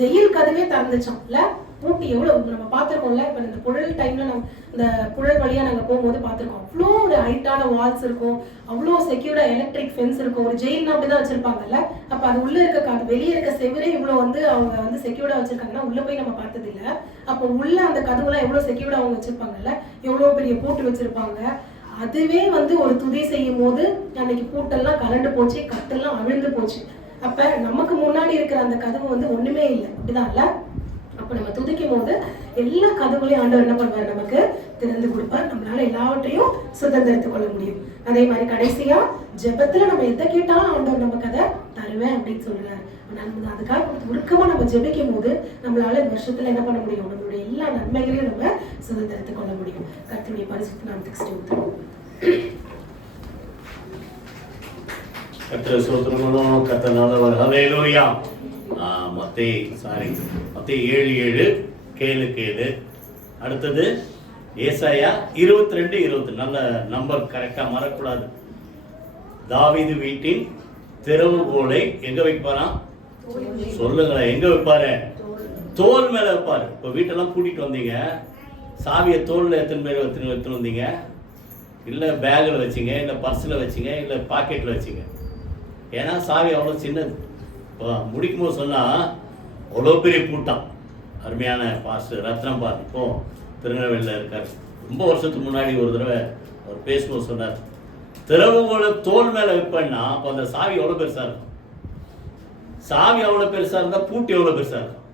ஜெயில் கதவே திறந்துச்சான் இல்ல. பூட்டி எவ்வளவு நம்ம பார்த்திருக்கோம்ல, இப்ப இந்த புழல் டைம்ல நம்ம இந்த புழல் வழியா நாங்க போகும்போது பார்த்திருக்கோம். அவ்வளோ ஒரு ஹைட்டான வால்ஸ் இருக்கும், அவ்வளோ செக்யூர்டா எலக்ட்ரிக் ஃபென்ஸ் இருக்கும். ஒரு ஜெயில்னா அப்படிதான் வச்சிருப்பாங்கல்ல. அப்ப அது உள்ள இருக்க வெளியே இருக்க செவரே இவ்வளவு வந்து அவங்க வந்து செக்யூர்டா வச்சிருக்காங்கன்னா உள்ள போய் நம்ம பார்த்தது இல்ல. அப்ப உள்ள அந்த கதவுலாம் எவ்வளவு செக்யூர்டா அவங்க வச்சிருப்பாங்கல்ல, எவ்வளவு பெரிய பூட்டு வச்சிருப்பாங்க. அதுவே வந்து ஒரு துதி செய்யும் போது அன்னைக்கு பூட்டெல்லாம் கலண்டு போச்சு, கட்டெல்லாம் அவிழ்ந்து போச்சு. அப்ப நமக்கு முன்னாடி இருக்கிற அந்த கதவு வந்து ஒண்ணுமே இல்லை, அப்படிதான் இல்ல. அப்ப நம்ம துதிக்கும் போது எல்லா கதவுகளையும் ஆண்டவர் என்ன பண்ணுவார், நமக்கு திறந்து கொடுப்பார். நம்மளால எல்லாவற்றையும் சுதந்திரத்து கொள்ள முடியும். அதே மாதிரி கடைசியா ஜெபத்துல நம்ம எதை கேட்டாலும் ஆண்டவர் நமக்கு அதை தருவேன் அப்படின்னு சொல்றாரு. அதுக்காக உருக்கமா நம்ம ஜெபிக்கும் போது நம்மளால இந்த வருஷத்துல என்ன பண்ண முடியும், நம்மளுடைய எல்லா நன்மைகளையும் நம்ம சுதந்திரத்து கொள்ள முடியும். கர்த்தருடைய பரிசுத்த நாமத்துக்கு ஸ்தோத்திரம். கர்த்தர் ஸ்தோத்திரம். கர்த்தர் நல்லவர். ஹல்லேலூயா. மத்தேயு 7:7 கேளு. அடுத்தது ஏசாயா 22:20. நல்ல நம்பர், கரெக்டா மறக்கூடாது. தாவீது வீட்டின் திறவுகோலை எங்க வைப்பாராம் சொல்லுங்களேன், எங்க வைப்பாரு? தோல் மேல வைப்பாரு. இப்ப வீட்டெல்லாம் கூட்டிட்டு வந்தீங்க, சாவியை தோல்ல எத்தனை பேர் எடுத்துன்னு வந்தீங்க? இல்ல பேக்ல வச்சிங்க, இல்ல பர்ஸ்ல வச்சிங்க, இல்ல பாக்கெட்ல வச்சிங்க. ஏன்னா சாவி அவ்வளவு சின்னது. முடிக்கும் போது சொன்னா அவ்வளோ பெரிய கூட்டம். அருமையான பாஸ்டர் ரத்னம் பார் இப்போ திருநெல்வேலியில் இருக்கார். ரொம்ப வருஷத்துக்கு முன்னாடி ஒரு தடவை அவர் பேசும்போது சொன்னார், திறவுகோலை தோல் மேல வைப்பேன்னா அப்போ அந்த சாவி எவ்வளோ பெருசா இருக்கும். சாவி எவ்வளோ பெருசா இருந்தா பூட்டு எவ்வளோ பெருசா இருக்கும்.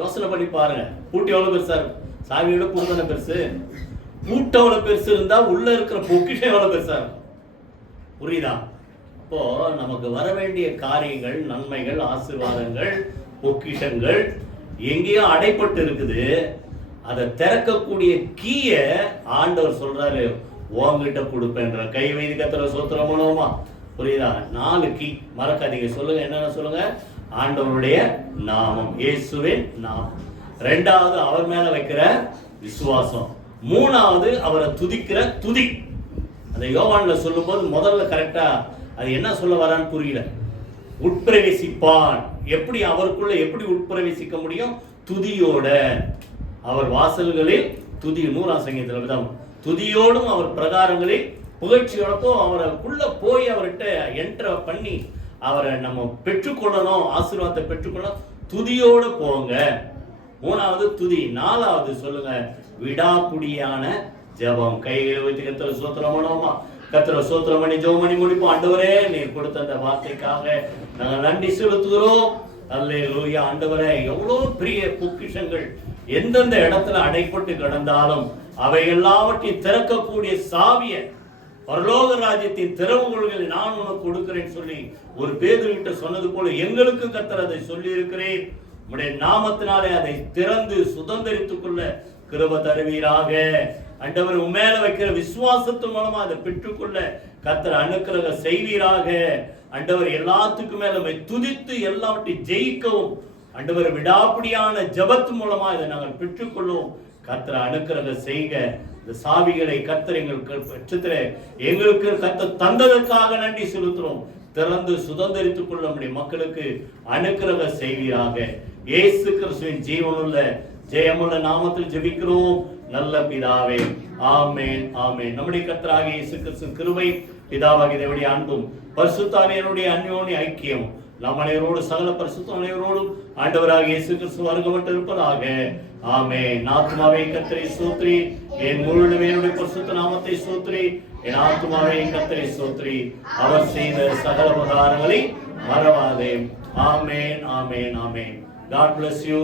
யோசனை பண்ணி பாருங்க, பூட்டு எவ்வளோ பெருசா இருக்கும். சாவியோட பூட்டு தானே பெருசு. பூட்டு எவ்வளோ பெருசு இருந்தா உள்ள இருக்கிற பொக்கிஷம் எவ்வளோ பெருசா இருக்கும். புரியுதா? இப்போ நமக்கு வர வேண்டிய காரியங்கள், நன்மைகள், ஆசீர்வாதங்கள், பொக்கிஷங்கள் எங்கேயோ அடைப்பட்டு இருக்குது. அதை திறக்கக்கூடிய கீய ஆண்டவர் சொல்றாரு, உங்ககிட்ட கொடுப்பேன்ற. கை வைத்து கர்த்தரை ஸ்தோத்திரம் பண்ணுவோமா? புரியுதா? 4 கீ மறக்காதீங்க. சொல்லுங்க, என்னென்ன சொல்லுங்க? ஆண்டவருடைய நாமம், இயேசுவின் நாமம். 2வது அவர் மேல வைக்கிற விசுவாசம். 3வது அவரை துதிக்கிற துதி. அந்த யோவான்ல சொல்லும் போது முதல்ல கரெக்டா அது என்ன சொல்ல வரான்னு புரியல. உட்பிரவேசிப்பான். எப்படி அவருக்குள்ள எப்படி உட்பிரவேசிக்க முடியும்? துதியோட. அவர் வாசல்களில் துதி. 100ஆம் சங்கீதத்தில் துதியோடும் அவர் பிரகாரங்களில் புகழ்ச்சியோடப்போ அவருக்குள்ள போய் அவர்கிட்ட என்டர் பண்ணி அவரை நம்ம பெற்றுக்கொள்ளணும், ஆசீர்வாதத்தை பெற்றுக்கொள்ளணும். துதியோட போங்க. 3வது துதி. 4வது சொல்லுங்க, விடாப்புடியான ஜெபம். கைகளை வைத்து கர்த்தரை ஸ்தோத்திரம் பண்ணுவோமா? கர்த்தரை ஸ்தோத்திரம் பண்ணி ஜெபம் பண்ணி முடிப்போம். ஆண்டவரே, நீர் கொடுத்த அந்த வார்த்தைக்காக நாங்கள் நன்றி செலுத்துகிறோம். அல்லேலூயா. ஆண்டவரே, எவ்வளவு பெரிய பொக்கிஷங்கள் எந்தெந்த இடத்துல அடைப்பட்டு கிடந்தாலும் அவை எல்லாவற்றையும் திறக்கக்கூடிய சாவிய பரலோக ராஜ்யத்தின் திறவுகோல்களை நான் உனக்கு கொடுக்கிறேன் சொல்லி ஒரு பேதுருவிட்ட சொன்னது போல எங்களுக்கு கர்த்தர் அதை சொல்லி இருக்கிறேன். உம்முடைய நாமத்தினாலே அதை திறந்து சுதந்திரித்துக் கொள்ள கிருபை தருவீராக. ஆண்டவர் உம்மேல வைக்கிற விசுவாசத்து மூலமா அதை பெற்றுக்கொள்ள கர்த்தர் அனுக்கிரகம் செய்வீராக. ஆண்டவர் எல்லாத்துக்கும் மேல துதித்து எல்லாவற்றையும் ஜெயிக்கவும் ஆண்டவர் விடாப்பிடியான ஜெபத்து மூலமா இதை நாங்கள் பெற்றுக்கொள்வோம். கர்த்தர் அனுக்கிரகம் செய்க. இந்த சாவிகளை கர்த்தர் எங்களுக்கு கர்த்தர் தந்ததற்காக நன்றி செலுத்துறோம். திறந்து சுதந்திரித்துக் கொள்ள முடியும் மக்களுக்கு அனுக்கிரகம் செய்வீராக. இயேசு கிறிஸ்துவின் ஜீவனுள்ள ஜெயமுள்ள நாமத்தில் ஜெபிக்கிறோம் நல்ல பிதாவே. ஆமென், ஆமென். நம்முடைய கர்த்தராகிய இயேசு கிறிஸ்துவின் கிருபை, பிதாவாகிய தேவனுடைய அன்பும் பரிசுத்த ஆவியானவருடைய அன்யோன்ய ஐக்கியம் நம் அனைவரோடு சகல பரிசுத்த அனைவரோடும் ஆண்டவராகிய இயேசு கிறிஸ்து வருகப்பட்டு இருப்பதாக. ஆமென். ஆத்துமாவே கர்த்தரை ஸ்தோத்திரி, என் முழுவதும் என்னுடைய பரிசுத்த நாமத்தை ஸ்தோத்திரி. என் ஆத்துமாவே கர்த்தரை ஸ்தோத்திரி, அவர் செய்த சகல உபகாரங்களை மறவாதே. ஆமென், ஆமென், ஆமென். God bless you.